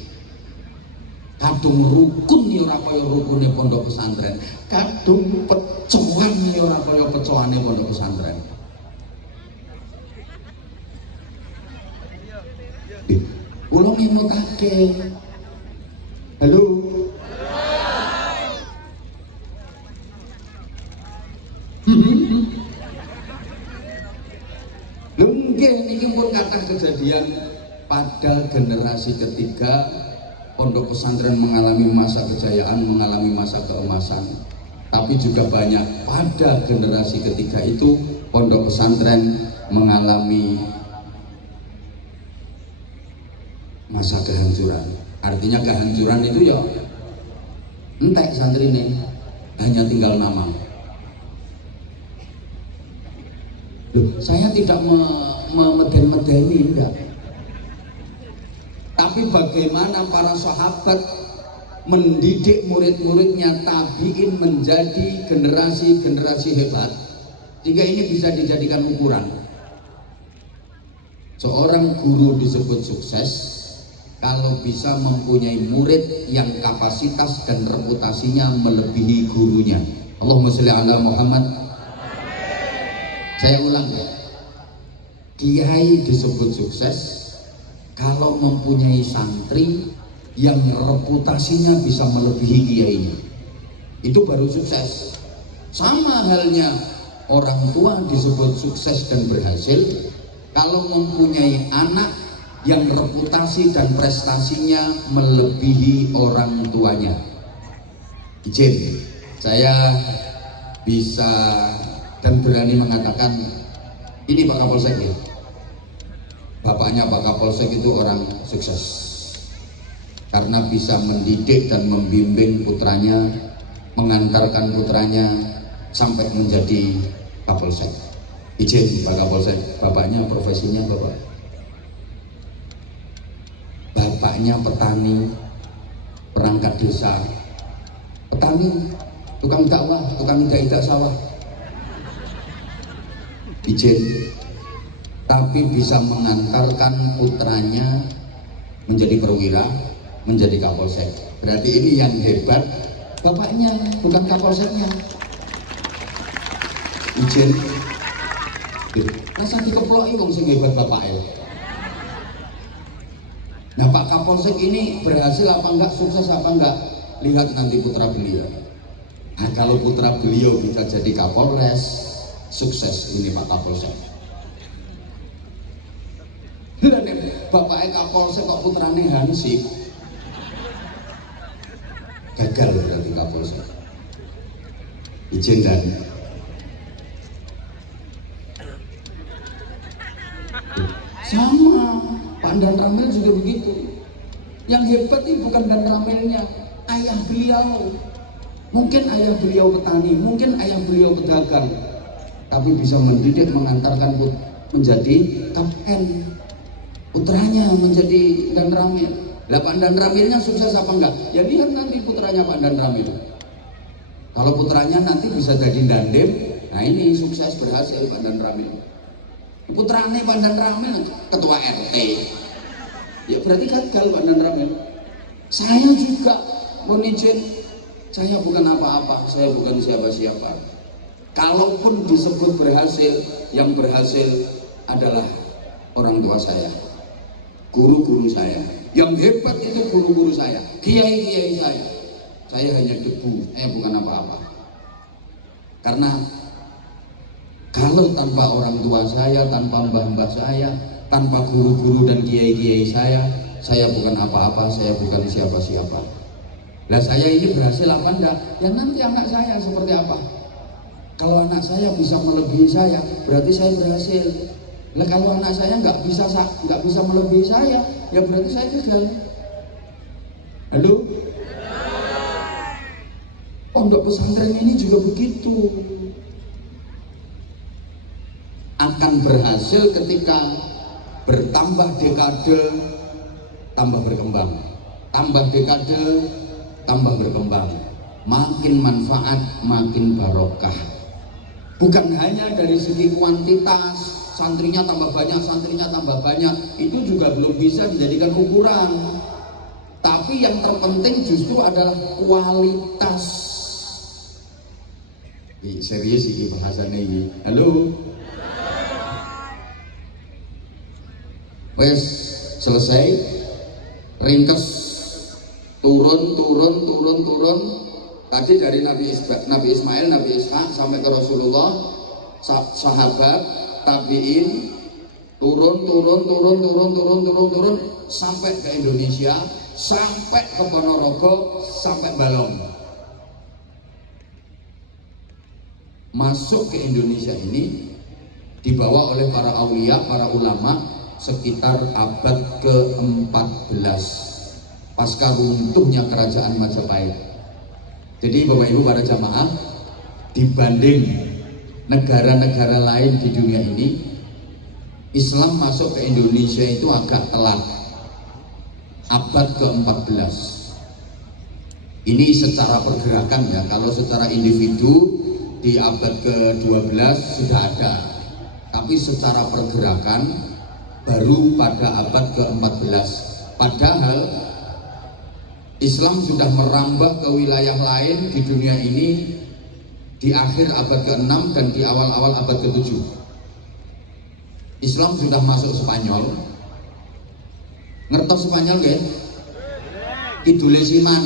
Kadung rukun ya ora kaya rukune pondok pesantren, kadung pecohan ya ora kaya pecohane pondok pesantren. Kula ngemutake. Halo. Nggih niki pun kathah kejadian pada generasi ketiga pondok pesantren mengalami masa kejayaan, mengalami masa keemasan. Tapi juga banyak pada generasi ketiga itu pondok pesantren mengalami masa kehancuran. Artinya kehancuran itu ya entek santri ini hanya tinggal nama. Loh, saya tidak memeden-medeni enggak. Tapi bagaimana para sahabat mendidik murid-muridnya tabi'in menjadi generasi-generasi hebat, jika ini bisa dijadikan ukuran. Seorang guru disebut sukses kalau bisa mempunyai murid yang kapasitas dan reputasinya melebihi gurunya. Allahumma sholli ala Muhammad. Saya ulang ya, kiai disebut sukses kalau mempunyai santri yang reputasinya bisa melebihi kiainya. Itu baru sukses. Sama halnya orang tua disebut sukses dan berhasil kalau mempunyai anak yang reputasi dan prestasinya melebihi orang tuanya. Izin, saya bisa dan berani mengatakan ini Pak Kapolsek ya. Bapaknya Pak Kapolsek itu orang sukses karena bisa mendidik dan membimbing putranya, mengantarkan putranya sampai menjadi Kapolsek. Izin Pak Kapolsek, bapaknya profesinya bapaknya petani, perangkat desa, petani, tukang dakwah, tukang idak sawah. Izin, tapi bisa mengantarkan putranya menjadi perwira, menjadi Kapolsek. Berarti ini yang hebat bapaknya, bukan Kapolseknya. Izin, rasa dikeploki wong sing hebat bapaknya. Nah Pak Kapolsek ini berhasil apa enggak, sukses apa enggak, lihat nanti putra beliau. Nah kalau putra beliau bisa jadi Kapolres, sukses ini Pak Kapolsek. Bapaknya Kapolsek kok putrane Hansip, gagal berarti Kapolsek. Izin dan Yang hebat itu bukan dan ramelnya, ayah beliau. Mungkin ayah beliau petani, mungkin ayah beliau pedagang, tapi bisa mendidik, mengantarkan menjadi kapten. Putranya menjadi dan ramil. Lah Pak Dan Ramilnya sukses apa enggak? Ya lihat nanti putranya Pak Dan Ramil. Kalau putranya nanti bisa jadi dandim, nah ini sukses berhasil Pak Dan Ramil. Putranya Pak Dan Ramil ketua RT. Ya berarti gagal Pak Dan Ramil. Saya juga mohon izin, saya bukan apa-apa, saya bukan siapa-siapa. Kalaupun disebut berhasil, yang berhasil adalah orang tua saya, guru-guru saya. Yang hebat itu guru-guru saya, kiai-kiai saya. Saya hanya debu, saya bukan apa-apa. Karena kalau tanpa orang tua saya, tanpa mbah-mbah saya, tanpa guru-guru dan kiai-kiai saya bukan apa-apa, saya bukan siapa-siapa. Lah saya ini berhasil apa enggak? Ya nanti anak saya seperti apa? Kalau anak saya bisa melebihi saya, berarti saya berhasil. Lah kalau anak saya nggak bisa melebihi saya, ya berarti saya gagal. Halo? Pondok pesantren ini juga begitu. Akan berhasil ketika bertambah dekade, tambah berkembang. Tambah dekade, tambah berkembang. Makin manfaat, makin barokah. Bukan hanya dari segi kuantitas, santrinya tambah banyak, itu juga belum bisa dijadikan ukuran. Tapi yang terpenting justru adalah kualitas. Serius ini bahasannya ini. Halo? Wes selesai, ringkes, turun. Tadi dari Nabi Ismail, Nabi Ishak sampai ke Rasulullah, sahabat, tabiin, turun sampai ke Indonesia, sampai ke Ponorogo, sampai Balong. Masuk ke Indonesia ini dibawa oleh para aulia, para ulama sekitar abad ke-14 pasca runtuhnya kerajaan Majapahit. Jadi Bapak Ibu para jamaah, dibanding negara-negara lain di dunia ini, Islam masuk ke Indonesia itu agak telat, abad ke-14. Ini secara pergerakan ya, kalau secara individu di abad ke-12 sudah ada, tapi secara pergerakan baru pada abad ke-14. Padahal Islam sudah merambah ke wilayah lain di dunia ini di akhir abad ke-6 dan di awal-awal abad ke-7. Islam sudah masuk Spanyol. Ngertos Spanyol nggih? Kidule Siman.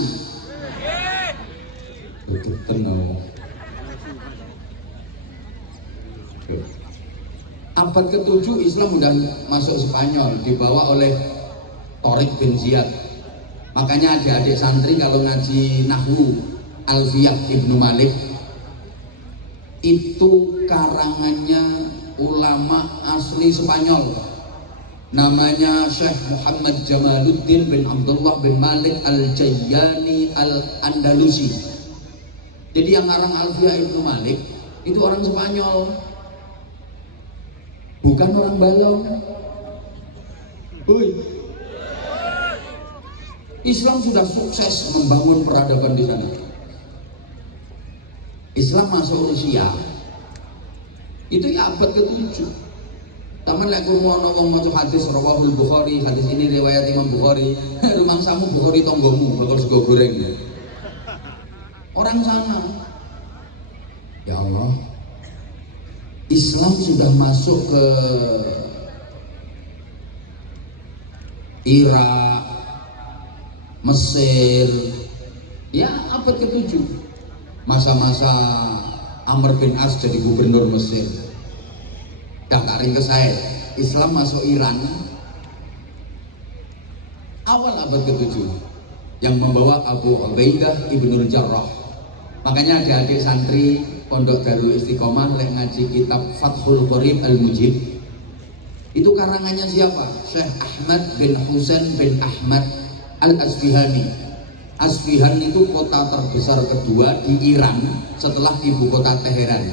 Abad ke-7 Islam sudah masuk Spanyol, dibawa oleh Tariq bin Ziyad. Makanya adik-adik santri kalau ngaji Nahwu Alfiyah Ibnu Malik, itu karangannya ulama asli Spanyol, namanya Syekh Muhammad Jamaluddin bin Abdullah bin Malik Al-Jayyani Al-Andalusi. Jadi yang ngarang Alfiyah Ibnu Malik itu orang Spanyol, bukan orang Balong. Islam sudah sukses membangun peradaban di sana. Islam masuk Rusia itu ya abad ke-7. Taman lek kurmono wong maca hadis rawahul Bukhari, hadis ini riwayat Imam Bukhari. Rumangsamu Bukhari tonggomu bakal sego goreng. Orang sana. Ya Allah. Islam sudah masuk ke Irak, Mesir, ya abad ke-7. Masa-masa Amr bin As jadi gubernur Mesir. Dah tak ringkes saya, Islam masuk Iran awal abad ke-7 yang membawa Abu Ubaidah Ibnul Jarrah. Makanya adik-adik santri Pondok Darul Istiqomah lek ngaji kitab Fathul Qorib Al-Mujib, itu karangannya siapa? Syekh Ahmad bin Husain bin Ahmad Al-Asfihani. Asfihan itu kota terbesar kedua di Iran setelah ibu kota Teheran,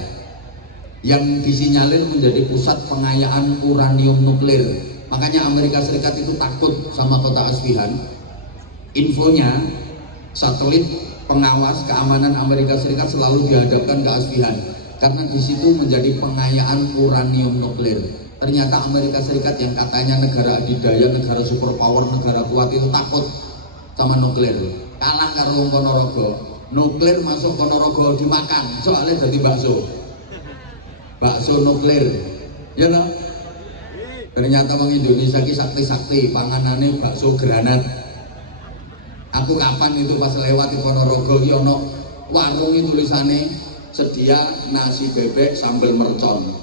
yang disinyalir menjadi pusat pengayaan uranium nuklir. Makanya Amerika Serikat itu takut sama kota Asfihan. Infonya, satelit pengawas keamanan Amerika Serikat selalu dihadapkan ke Asfihan karena di situ menjadi pengayaan uranium nuklir. Ternyata Amerika Serikat yang katanya negara adidaya, negara superpower, negara kuat itu takut sama nuklir. Kalah karo Ponorogo. Nuklir masuk Ponorogo dimakan, soalnya jadi bakso nuklir. Ya no? Ternyata orang Indonesia ki sakti-sakti panganane bakso granat. Aku kapan itu pas lewat di Ponorogo ki ono warung itu tulisannya sedia nasi bebek sambal mercon.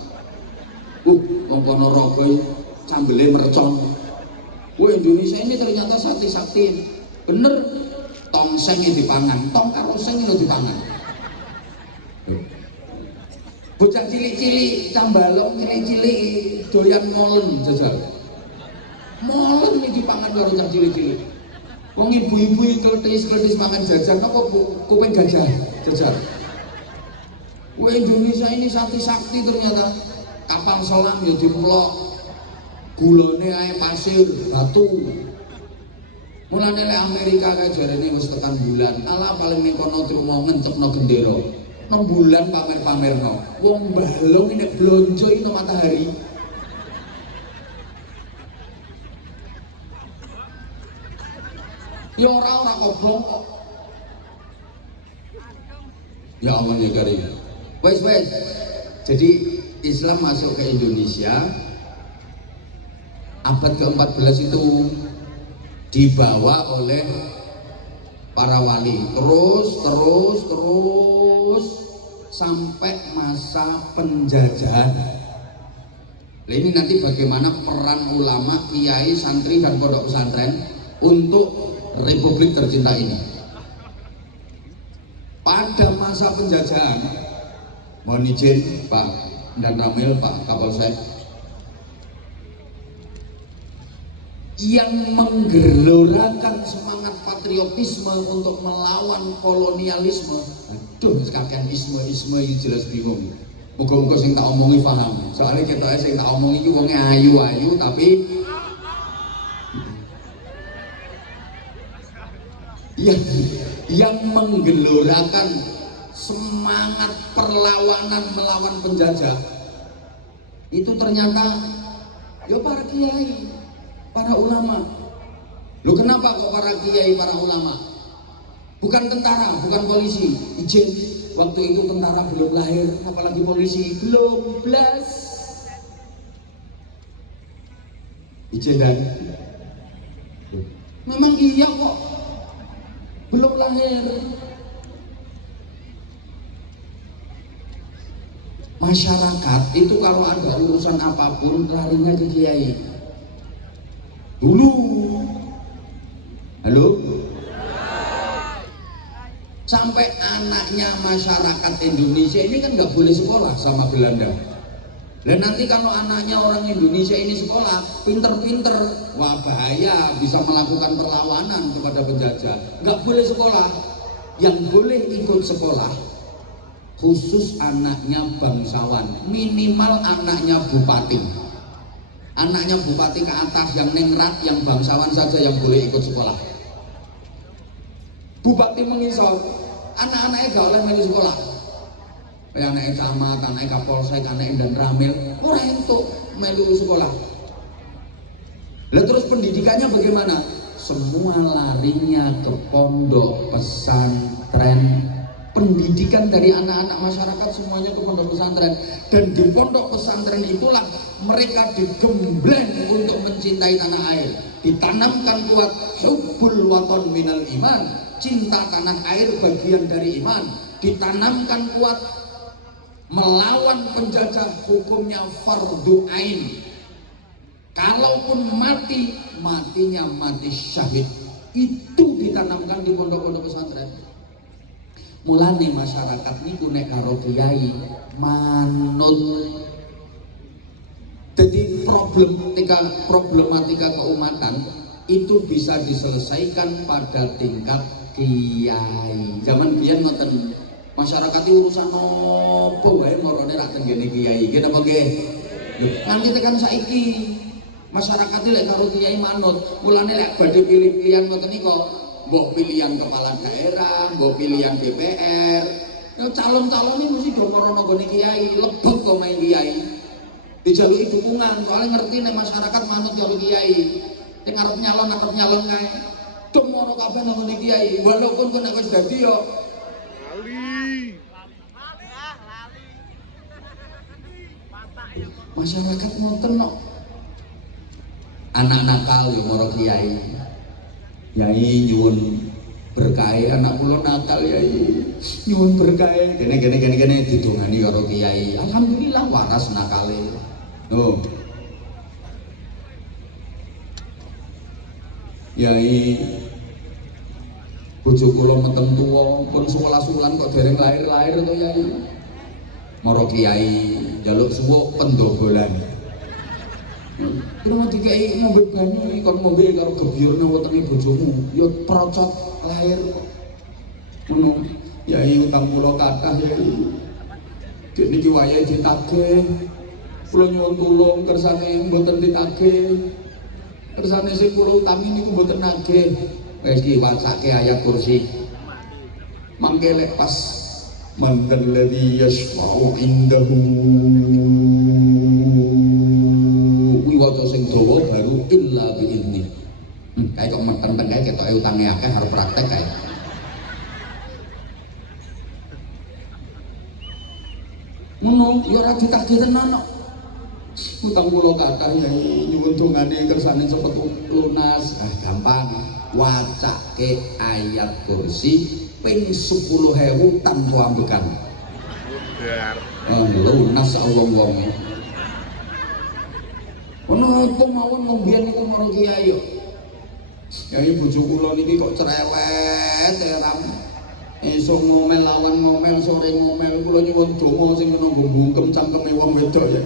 Wong Ponorogo sambelnya mercon. Indonesia ini ternyata sakti-sakti. Bener, tongseng yang dipangan, tong karo seng yang dipangan. Bocah cilik-cilik, cambalong cilik-cilik doyan molen jajal. Molen ini dipangan karo bocah cilik-cilik. Wong ibu-ibu kletis-kletis makan jajan, apa kuping gajah jajal. Indonesia ini sakti-sakti ternyata. Kapal selam ya diplok, gulone ae pasir, batu. Mulane lek Amerika kae jarene wis tekan bulan, ala paling ning kono trimo ngencepno gendera. 6 bulan pamer-pamerno. Wong balong ini blonjo itu matahari. Ya ora koblong kok. Ya Allah ya Karim. Wes. Jadi Islam masuk ke Indonesia abad ke-14 itu dibawa oleh para wali terus sampai masa penjajahan. Nah, ini nanti bagaimana peran ulama, kiai, santri dan pondok pesantren untuk Republik tercinta ini. Pada masa penjajahan, mohon izin Pak dan Ramil, Pak Kapolsek, yang menggelorakan semangat patriotisme untuk melawan kolonialisme. Aduh, sekalian isme itu jelas bingung. Muga-muga sing tak omongi paham. Soalnya kita sing tak omongi itu wongnya ayu-ayu tapi yang menggelorakan semangat perlawanan melawan penjajah itu ternyata ya para kiai, para ulama. Loh kenapa kok para kiai, para ulama? Bukan tentara, bukan polisi. Izin, waktu itu tentara belum lahir, apalagi polisi belum belas. Izin dan memang iya kok, belum lahir. Masyarakat itu kalau ada urusan apapun larinya ke kiai. Dulu, halo, sampai anaknya masyarakat Indonesia ini kan nggak boleh sekolah sama Belanda. Dan nanti kalau anaknya orang Indonesia ini sekolah, pinter-pinter, wah bahaya, bisa melakukan perlawanan kepada penjajah. Nggak boleh sekolah. Yang boleh ikut sekolah khusus anaknya bangsawan, minimal anaknya bupati. Anaknya bupati ke atas yang ningrat, yang bangsawan saja yang boleh ikut sekolah. Bupati mengisau, anak-anaknya gak oleh melu sekolah. Anaknya camat, anaknya kapolsek, anaknya dan ramil, orang itu melu sekolah. Lalu terus pendidikannya bagaimana? Semua larinya ke pondok pesantren. Pendidikan dari anak-anak masyarakat semuanya ke pondok pesantren, dan di pondok pesantren itulah mereka digembleng untuk mencintai tanah air, ditanamkan kuat hubbul waton minal iman, cinta tanah air bagian dari iman, ditanamkan kuat melawan penjajah hukumnya fardu ain, kalaupun mati matinya mati syahid. Itu ditanamkan di pondok-pondok pesantren. Mulane masyarakat niku nek karo kiai manut. Jadi problematika keumatan itu bisa diselesaikan pada tingkat kiai. Zaman biyen ngoten, masyarakat itu urusan apa wae marane rak tenggene kiai. Nggih napa nggih? Lho, nganti tekan saiki masyarakat lek karo kiai manut. Mulane lek badhe pilih pilihan ngoten nika, mbok pilihan kepala daerah, mbok pilihan DPR, ya calon-calon ini mesti do marono gone kiai, lebet kok main kiai. Dijaluki dukungan, soalnya ngerti nek masyarakat manut karo kiai. Sing arep nyalon kae. Dong ngono kabeh nang ngene kiai, walaupun kok nek wis dadi yo lali. Masyarakat ngoten kok. Anak nakal yo maro kiai. Yai nyuwun berkah anak kula nakal yai. Nyuwun berkah gene didongani karo kiai. Alhamdulillah waras nakale. Tuh. Yai bojo kula metem tuwa pun 11 wulan kok dereng lahir-lahir to yai. Maro kiai njaluk suwuk pendobolan. Kira dikai ngombe banyu kon ngombe karo gebyurne wetenge bojomu ya procot lahir. Ngono. Yai utang kula kathah yai. Dik niki wayahe ditagih. Kula nyuwun tulung kersane mboten ditagih. Kersane sing kula utangi niku mboten nagih. Wis iki wacake ayat kursi. Mangke lek pas mandalladzi yashfa'u indahu kuwi waca sing dawa baru illa biizni. Kae kok meteng kae ketoke utange akeh harus praktek kae. Ngono ya ora ditagih tenan kok. Utang kula kathah yai nyuwun dongane kersane cepet lunas. Gampang. Wacake ayat kursi ping 10.000 tanpa ambekan. Lunas wong-wonge. Ono apa mawon ngombian niku marang kiai yo. Yai bojo kula niki kok cerewet teram. Esuk ngomel lawan ngomel sore ngomel kula nyuwun donga sing menunggu bungkem cangkeme wong wedok ya.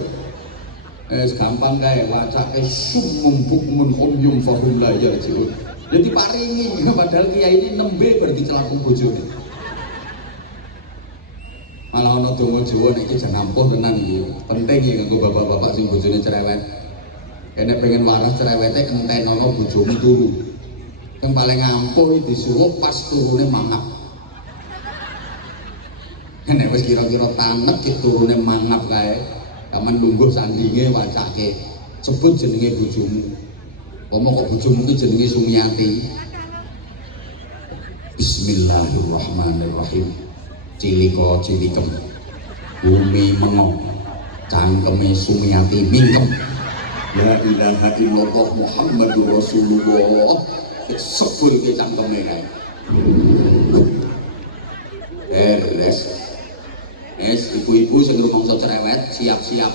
Gampang kae wacake sumum bukmun umyum fahum la yarjiun. Jadi paringi padahal kiai ini nembe berarti celakung bojone. Malah ana donga Jawa nek iki jan ampuh tenan iki. Penting iki kanggo bapak-bapak sing bojone cerewet. Nek pengen waras cerewete entenono bojomu turu. Yang paling ampuh disuruh pas turune mangap. Nek wis kira-kira tanek iki turune mangap kae. Kaman lungguh sandinge wacake. Sebut jenenge bojomu. Ngomong kok bojomu iki jenenge Sumiati. Bismillahirrahmanirrahim. Ciliko cilikem. Bumi mengo. Cangkeme Sumiati mingkem. La ilaha illallah Muhammadur Rasulullah. Sebul ke cangkeme kae. Ibu-ibu sing rumangsa cerewet siap-siap.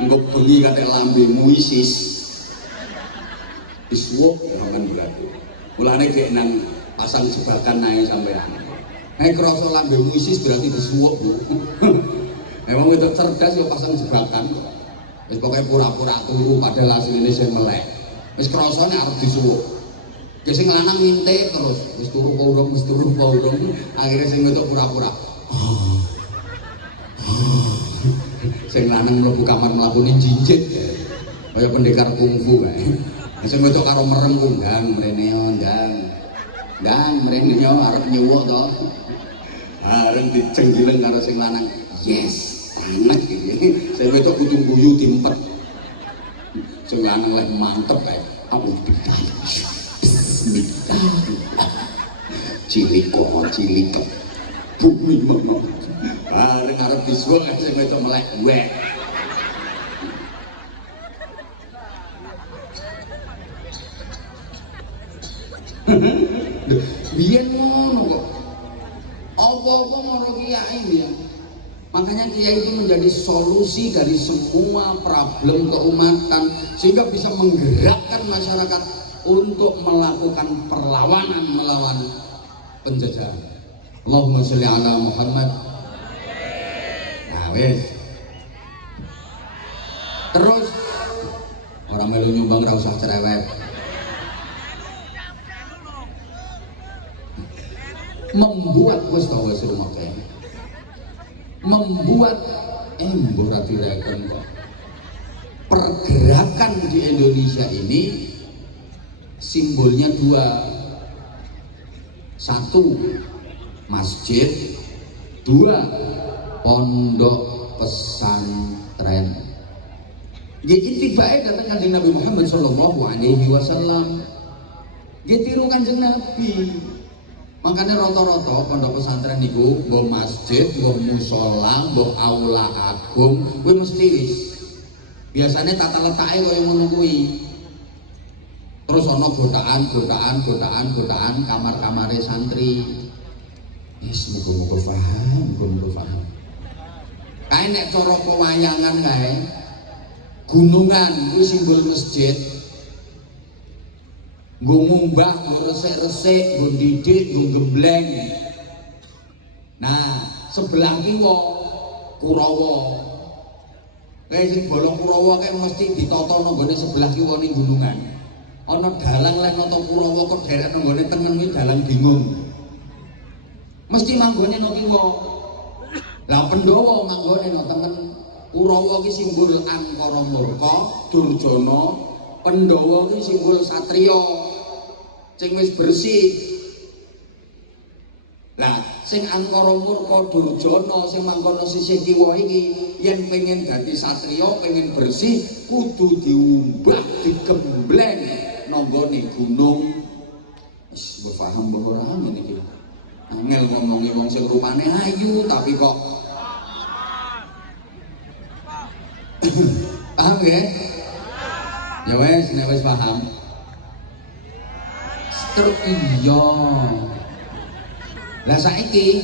Engko bengi kathek lambemu isis. Iswuk jangan berarti. Mulane gek nang pasang jebakan nae sampean. Nek krasa lambemu isis berarti disuwuk. Memang itu cerdas ya pasang jebakan. Wis pokoke pura-pura turu padahal asline sing melek. Wis krasane arep disuwuk. Ya sing lanang ngintip terus, wis turu apa urung, akhirnya sing wedok pura-pura. Sing lanang mlebu kamar mlakune jinjit. Kaya pendekar kungfu kae. Sing wedok karo mereng kundang mrene yo ndang mrene yo arep nyuwuk to. Areng dicenggileng karo sing lanang. Yes, anak iki. Sing wedok kudu guyu timpet. Sing lanang lek mantep kae. Aku bidah. Bismillah. Cilik bumi mengo. Bareng arep disuwuk sing wedok melek wek. Biyen ngono kok. Apa-apa maro kiai ya. Makanya kiai itu menjadi solusi dari semua problem keumatan sehingga bisa menggerakkan masyarakat untuk melakukan perlawanan melawan penjajahan. Allahumma sholli ala Muhammad. Nah wes. Terus orang melu nyumbang ra usah cerewet. membuat wis rumah kayak membuat pergerakan di Indonesia ini simbolnya dua, satu masjid, dua pondok pesantren. Jadi tiba-tiba datang kanjeng Nabi Muhammad Shallallahu Alaihi Wasallam. Dia tiru kanjeng Nabi. Makanya rata-rata pondok pesantren niku mbok masjid, mbok musola, mbok aula agung, kuwi mesti wis. Biasanya tata letake kaya ngono kuwi. Terus ana godaan kamar-kamare santri. Wis muga-muga paham. Kae nek cara pewayangan kae gunungan kuwi simbol masjid. Nggo ngumbah, nggo resik-resik, nggo didik, nggo gembleng. Nah, sebelah kiwa Kurawa. Kayak sing bolong Kurawa kayak mesti ditata nang gone sebelah kiwa ning gunungan. Ana dalang lan nata Kurawa kok derek nang gone tengen iki dalang bingung. Mesti manggone nang kiwa. Lah Pandhawa manggone nang tengen. Kurawa ki simbol angkara murka, Durjana. Pandhawa ki simbol satriya sing wis bersih. Lah sing angkara murka Durjana sing mangkono sisih kiwa iki yen pengen dadi satriya, pengen bersih kudu diumbah, digembleng nanggone gunung. Wis paham apa ora ngene iki. Angel ngomongi wong sing rupane ayu tapi kok paham ya? Ya wes, nek wes paham. Terus iya. Lah saiki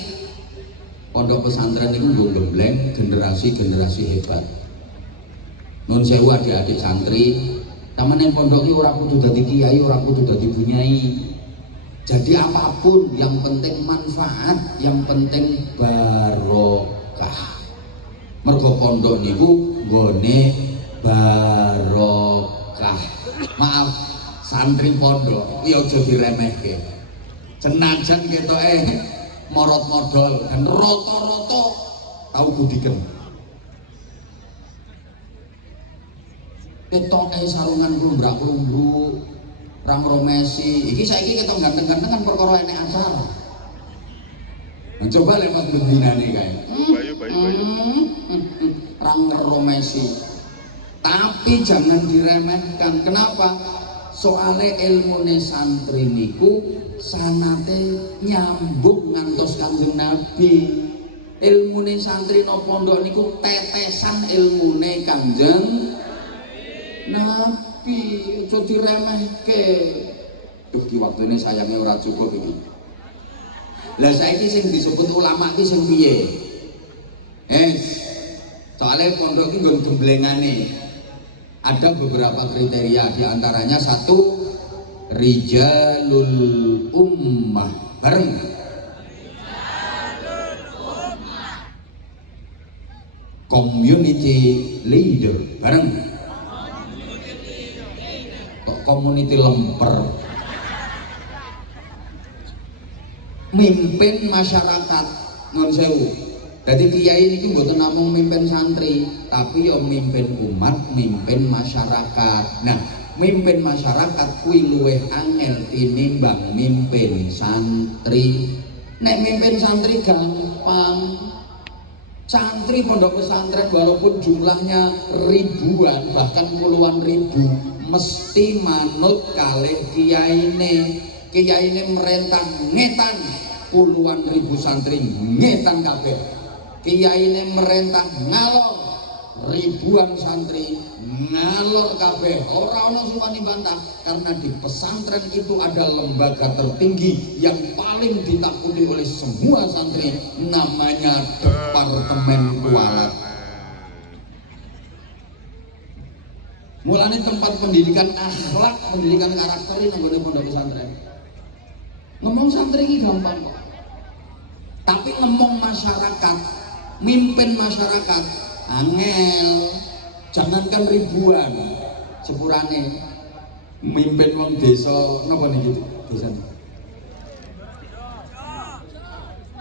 pondok pesantren itu nggo gembleng generasi-generasi hebat. Nun sewu adik-adik santri, taman yang pondok iki ora kudu dadi kiai, ora kudu dadi bunyai. Jadi apapun yang penting manfaat, yang penting barokah. Mergo pondok niku nggone barokah. Maaf, santri pondok iki aja diremehke. Senajan ketoke morot modal dan rata-rata tau gudiken. Ketoke sarungan klumbrak-klumbruk, rang romesi. Iki saiki ketok ganteng-gantengan perkara enek acara. Nah, coba lewat bendinane kae. Rang romesi. Tapi jangan diremehkan. Kenapa? Soale ilmune santri niku sanate nyambung ngantos Kanjeng Nabi. Ilmune santri no pondok niku tetesan ilmune Kanjeng Nabi. Aja diremehke. Duh ki waktune sayange ora cukup iki. Lah saiki sing disebut ulama ki sing piye? Soale pondok iki nggon gemblengane. Ada beberapa kriteria, diantaranya satu rijalul ummah bareng. Community leader bareng. Kok community lemper? Mimpin masyarakat ngon sewu. Jadi kiai ini mboten namung mimpin santri, tapi yo mimpin umat, mimpin masyarakat. Nah, mimpin masyarakat kuwi luwih angel tinimbang mimpin santri. Nek mimpin santri gampang. Santri pondok pesantren walaupun jumlahnya ribuan bahkan puluhan ribu mesti manut kalih kiyaine. Kiyaine merentah ngetan puluhan ribu santri ngetan kabeh. Kiyaine merentah ngalor ribuan santri ngalor kabeh, ora ana sing wani bantah karena di pesantren itu ada lembaga tertinggi yang paling ditakuti oleh semua santri, namanya Departemen Kualat. Mulane tempat pendidikan akhlak, pendidikan karakter ini nang pondok pesantren. Ngomong santri ini gampang kok. Tapi ngomong masyarakat, mimpin masyarakat angel. Jangankan ribuan, sepurane mimpin wong desa napa niki desa.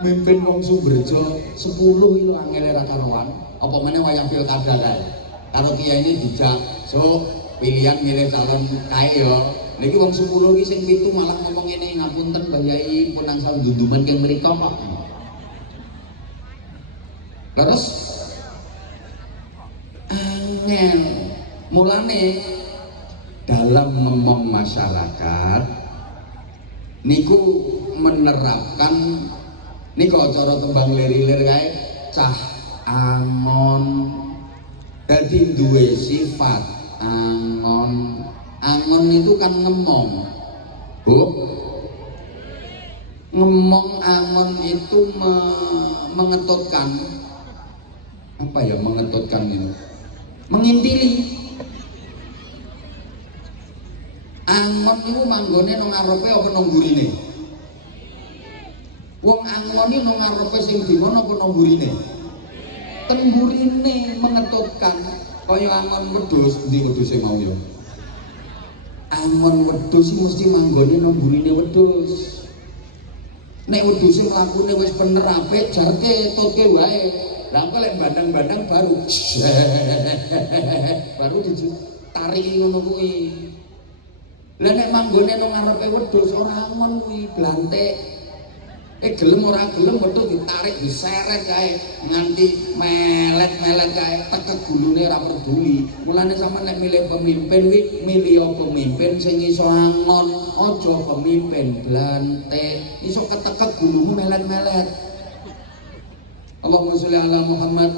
mimpin wong Sumberjo 10 itu angel ra karuan. Apa meneh wayang pilkada kae. Karo kiai ini dijak, "So, pilihan milih calon kae ya." Niki wong 10 iki sing 7 malah ngomong ngene, "Ngapunten Mbah Yai, pun angsal dunduman keng mriku kok." Terus angel mulane dalam ngomong masyarakat niku menerapkan niku cara tembang lir-lir kae cah angon dadi duwe sifat angon. Angon itu kan ngemong, Bu. Ngemong angon itu mengetutkan apa ya, mengetutkan ini mengintili. Angon itu manggone nang ngarepe apa nang burine? Wong angon iki nang ngarepe sing dimana apa nang burine? Teng burine mengetutkan. Kaya angon wedhus, endi wedhuse mau ya? Angon wedhus iki mesti manggone nang burine wedhus. Nek wedhuse mlakune wis bener apik, jarke tutke wae. Lah kok lek bandang-bandang baru ditariki ngono kuwi. Lah nek manggone nang ngarepe wedhus ora angon kuwi, blantik. Gelem ora gelem wedhus ditarik diseret kae nganti melet-melet kae tekek gulune ora peduli. Mulane sampeyan nek milih pemimpin kuwi milih pemimpin sing iso angon, aja pemimpin blantik. Iso ketekek gulumu melet-melet. Allahumma sholli ala Muhammad.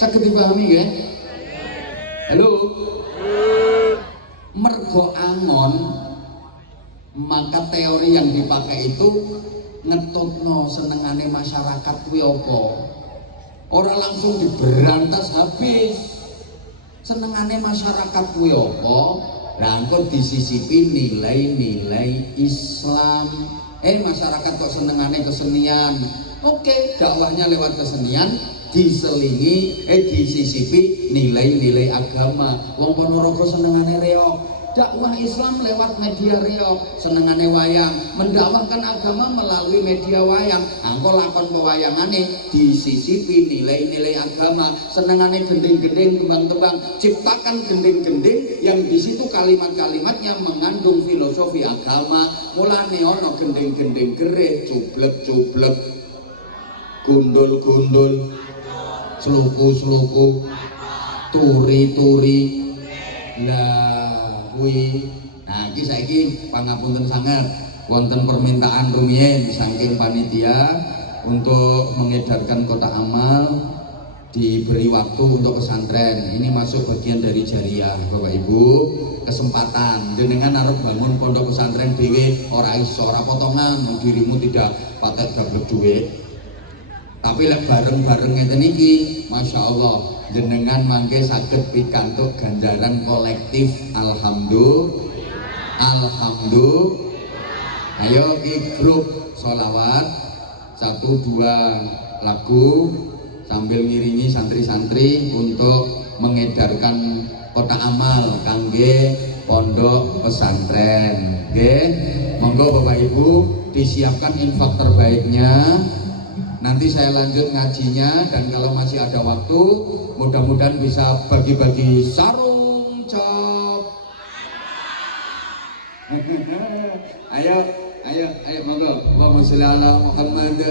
Saged dipahami nggih? Halo. Mergo angon, maka teori yang dipakai itu ngetutno senengane masyarakat kuwi apa. Ora langsung diberantas habis. Senengane masyarakat kuwi apa? Lah engko disisipi nilai-nilai Islam. Masyarakat kok senengane kesenian. Oke, dakwahnya lewat kesenian, diselingi disisipi nilai-nilai agama. Wong Ponorogo senengane reog, dakwah Islam lewat media reog. Senengane wayang, mendakwakan agama melalui media wayang. Angko lakon pewayangane disisipi nilai-nilai agama. Senengane gending-gending, tembang-tembang, ciptakan gending-gending yang di situ kalimat-kalimatnya mengandung filosofi agama. Mulane ono gending-gending gereh, cublek-cublek, gundul-gundul, sluku-sluku, turi-turi. Lah kuwi. Nah, iki saiki pangapunten sanget wonten permintaan rumiyin saking panitia untuk mengedarkan kotak amal, diberi waktu untuk pesantren. Ini masuk bagian dari jariah, Bapak Ibu. Kesempatan jenengan arep bangun pondok pesantren dhewe ora iso, ora potongan, dirimu tidak pakai gablek duit. Tapi lek bareng-bareng ngeten iki, Masya Allah, jenengan mangke saged pikantuk ganjaran kolektif. Alhamdulillah. Ayo di grup sholawat 1-2 lagu sambil ngiringi santri-santri untuk mengedarkan kotak amal kangge pondok pesantren. Nggih, monggo Bapak Ibu disiapkan infak terbaiknya. Nanti saya lanjut ngajinya, dan kalau masih ada waktu mudah-mudahan bisa bagi-bagi sarung cop. Ayo monggo. Allahumma sholli ala Muhammad.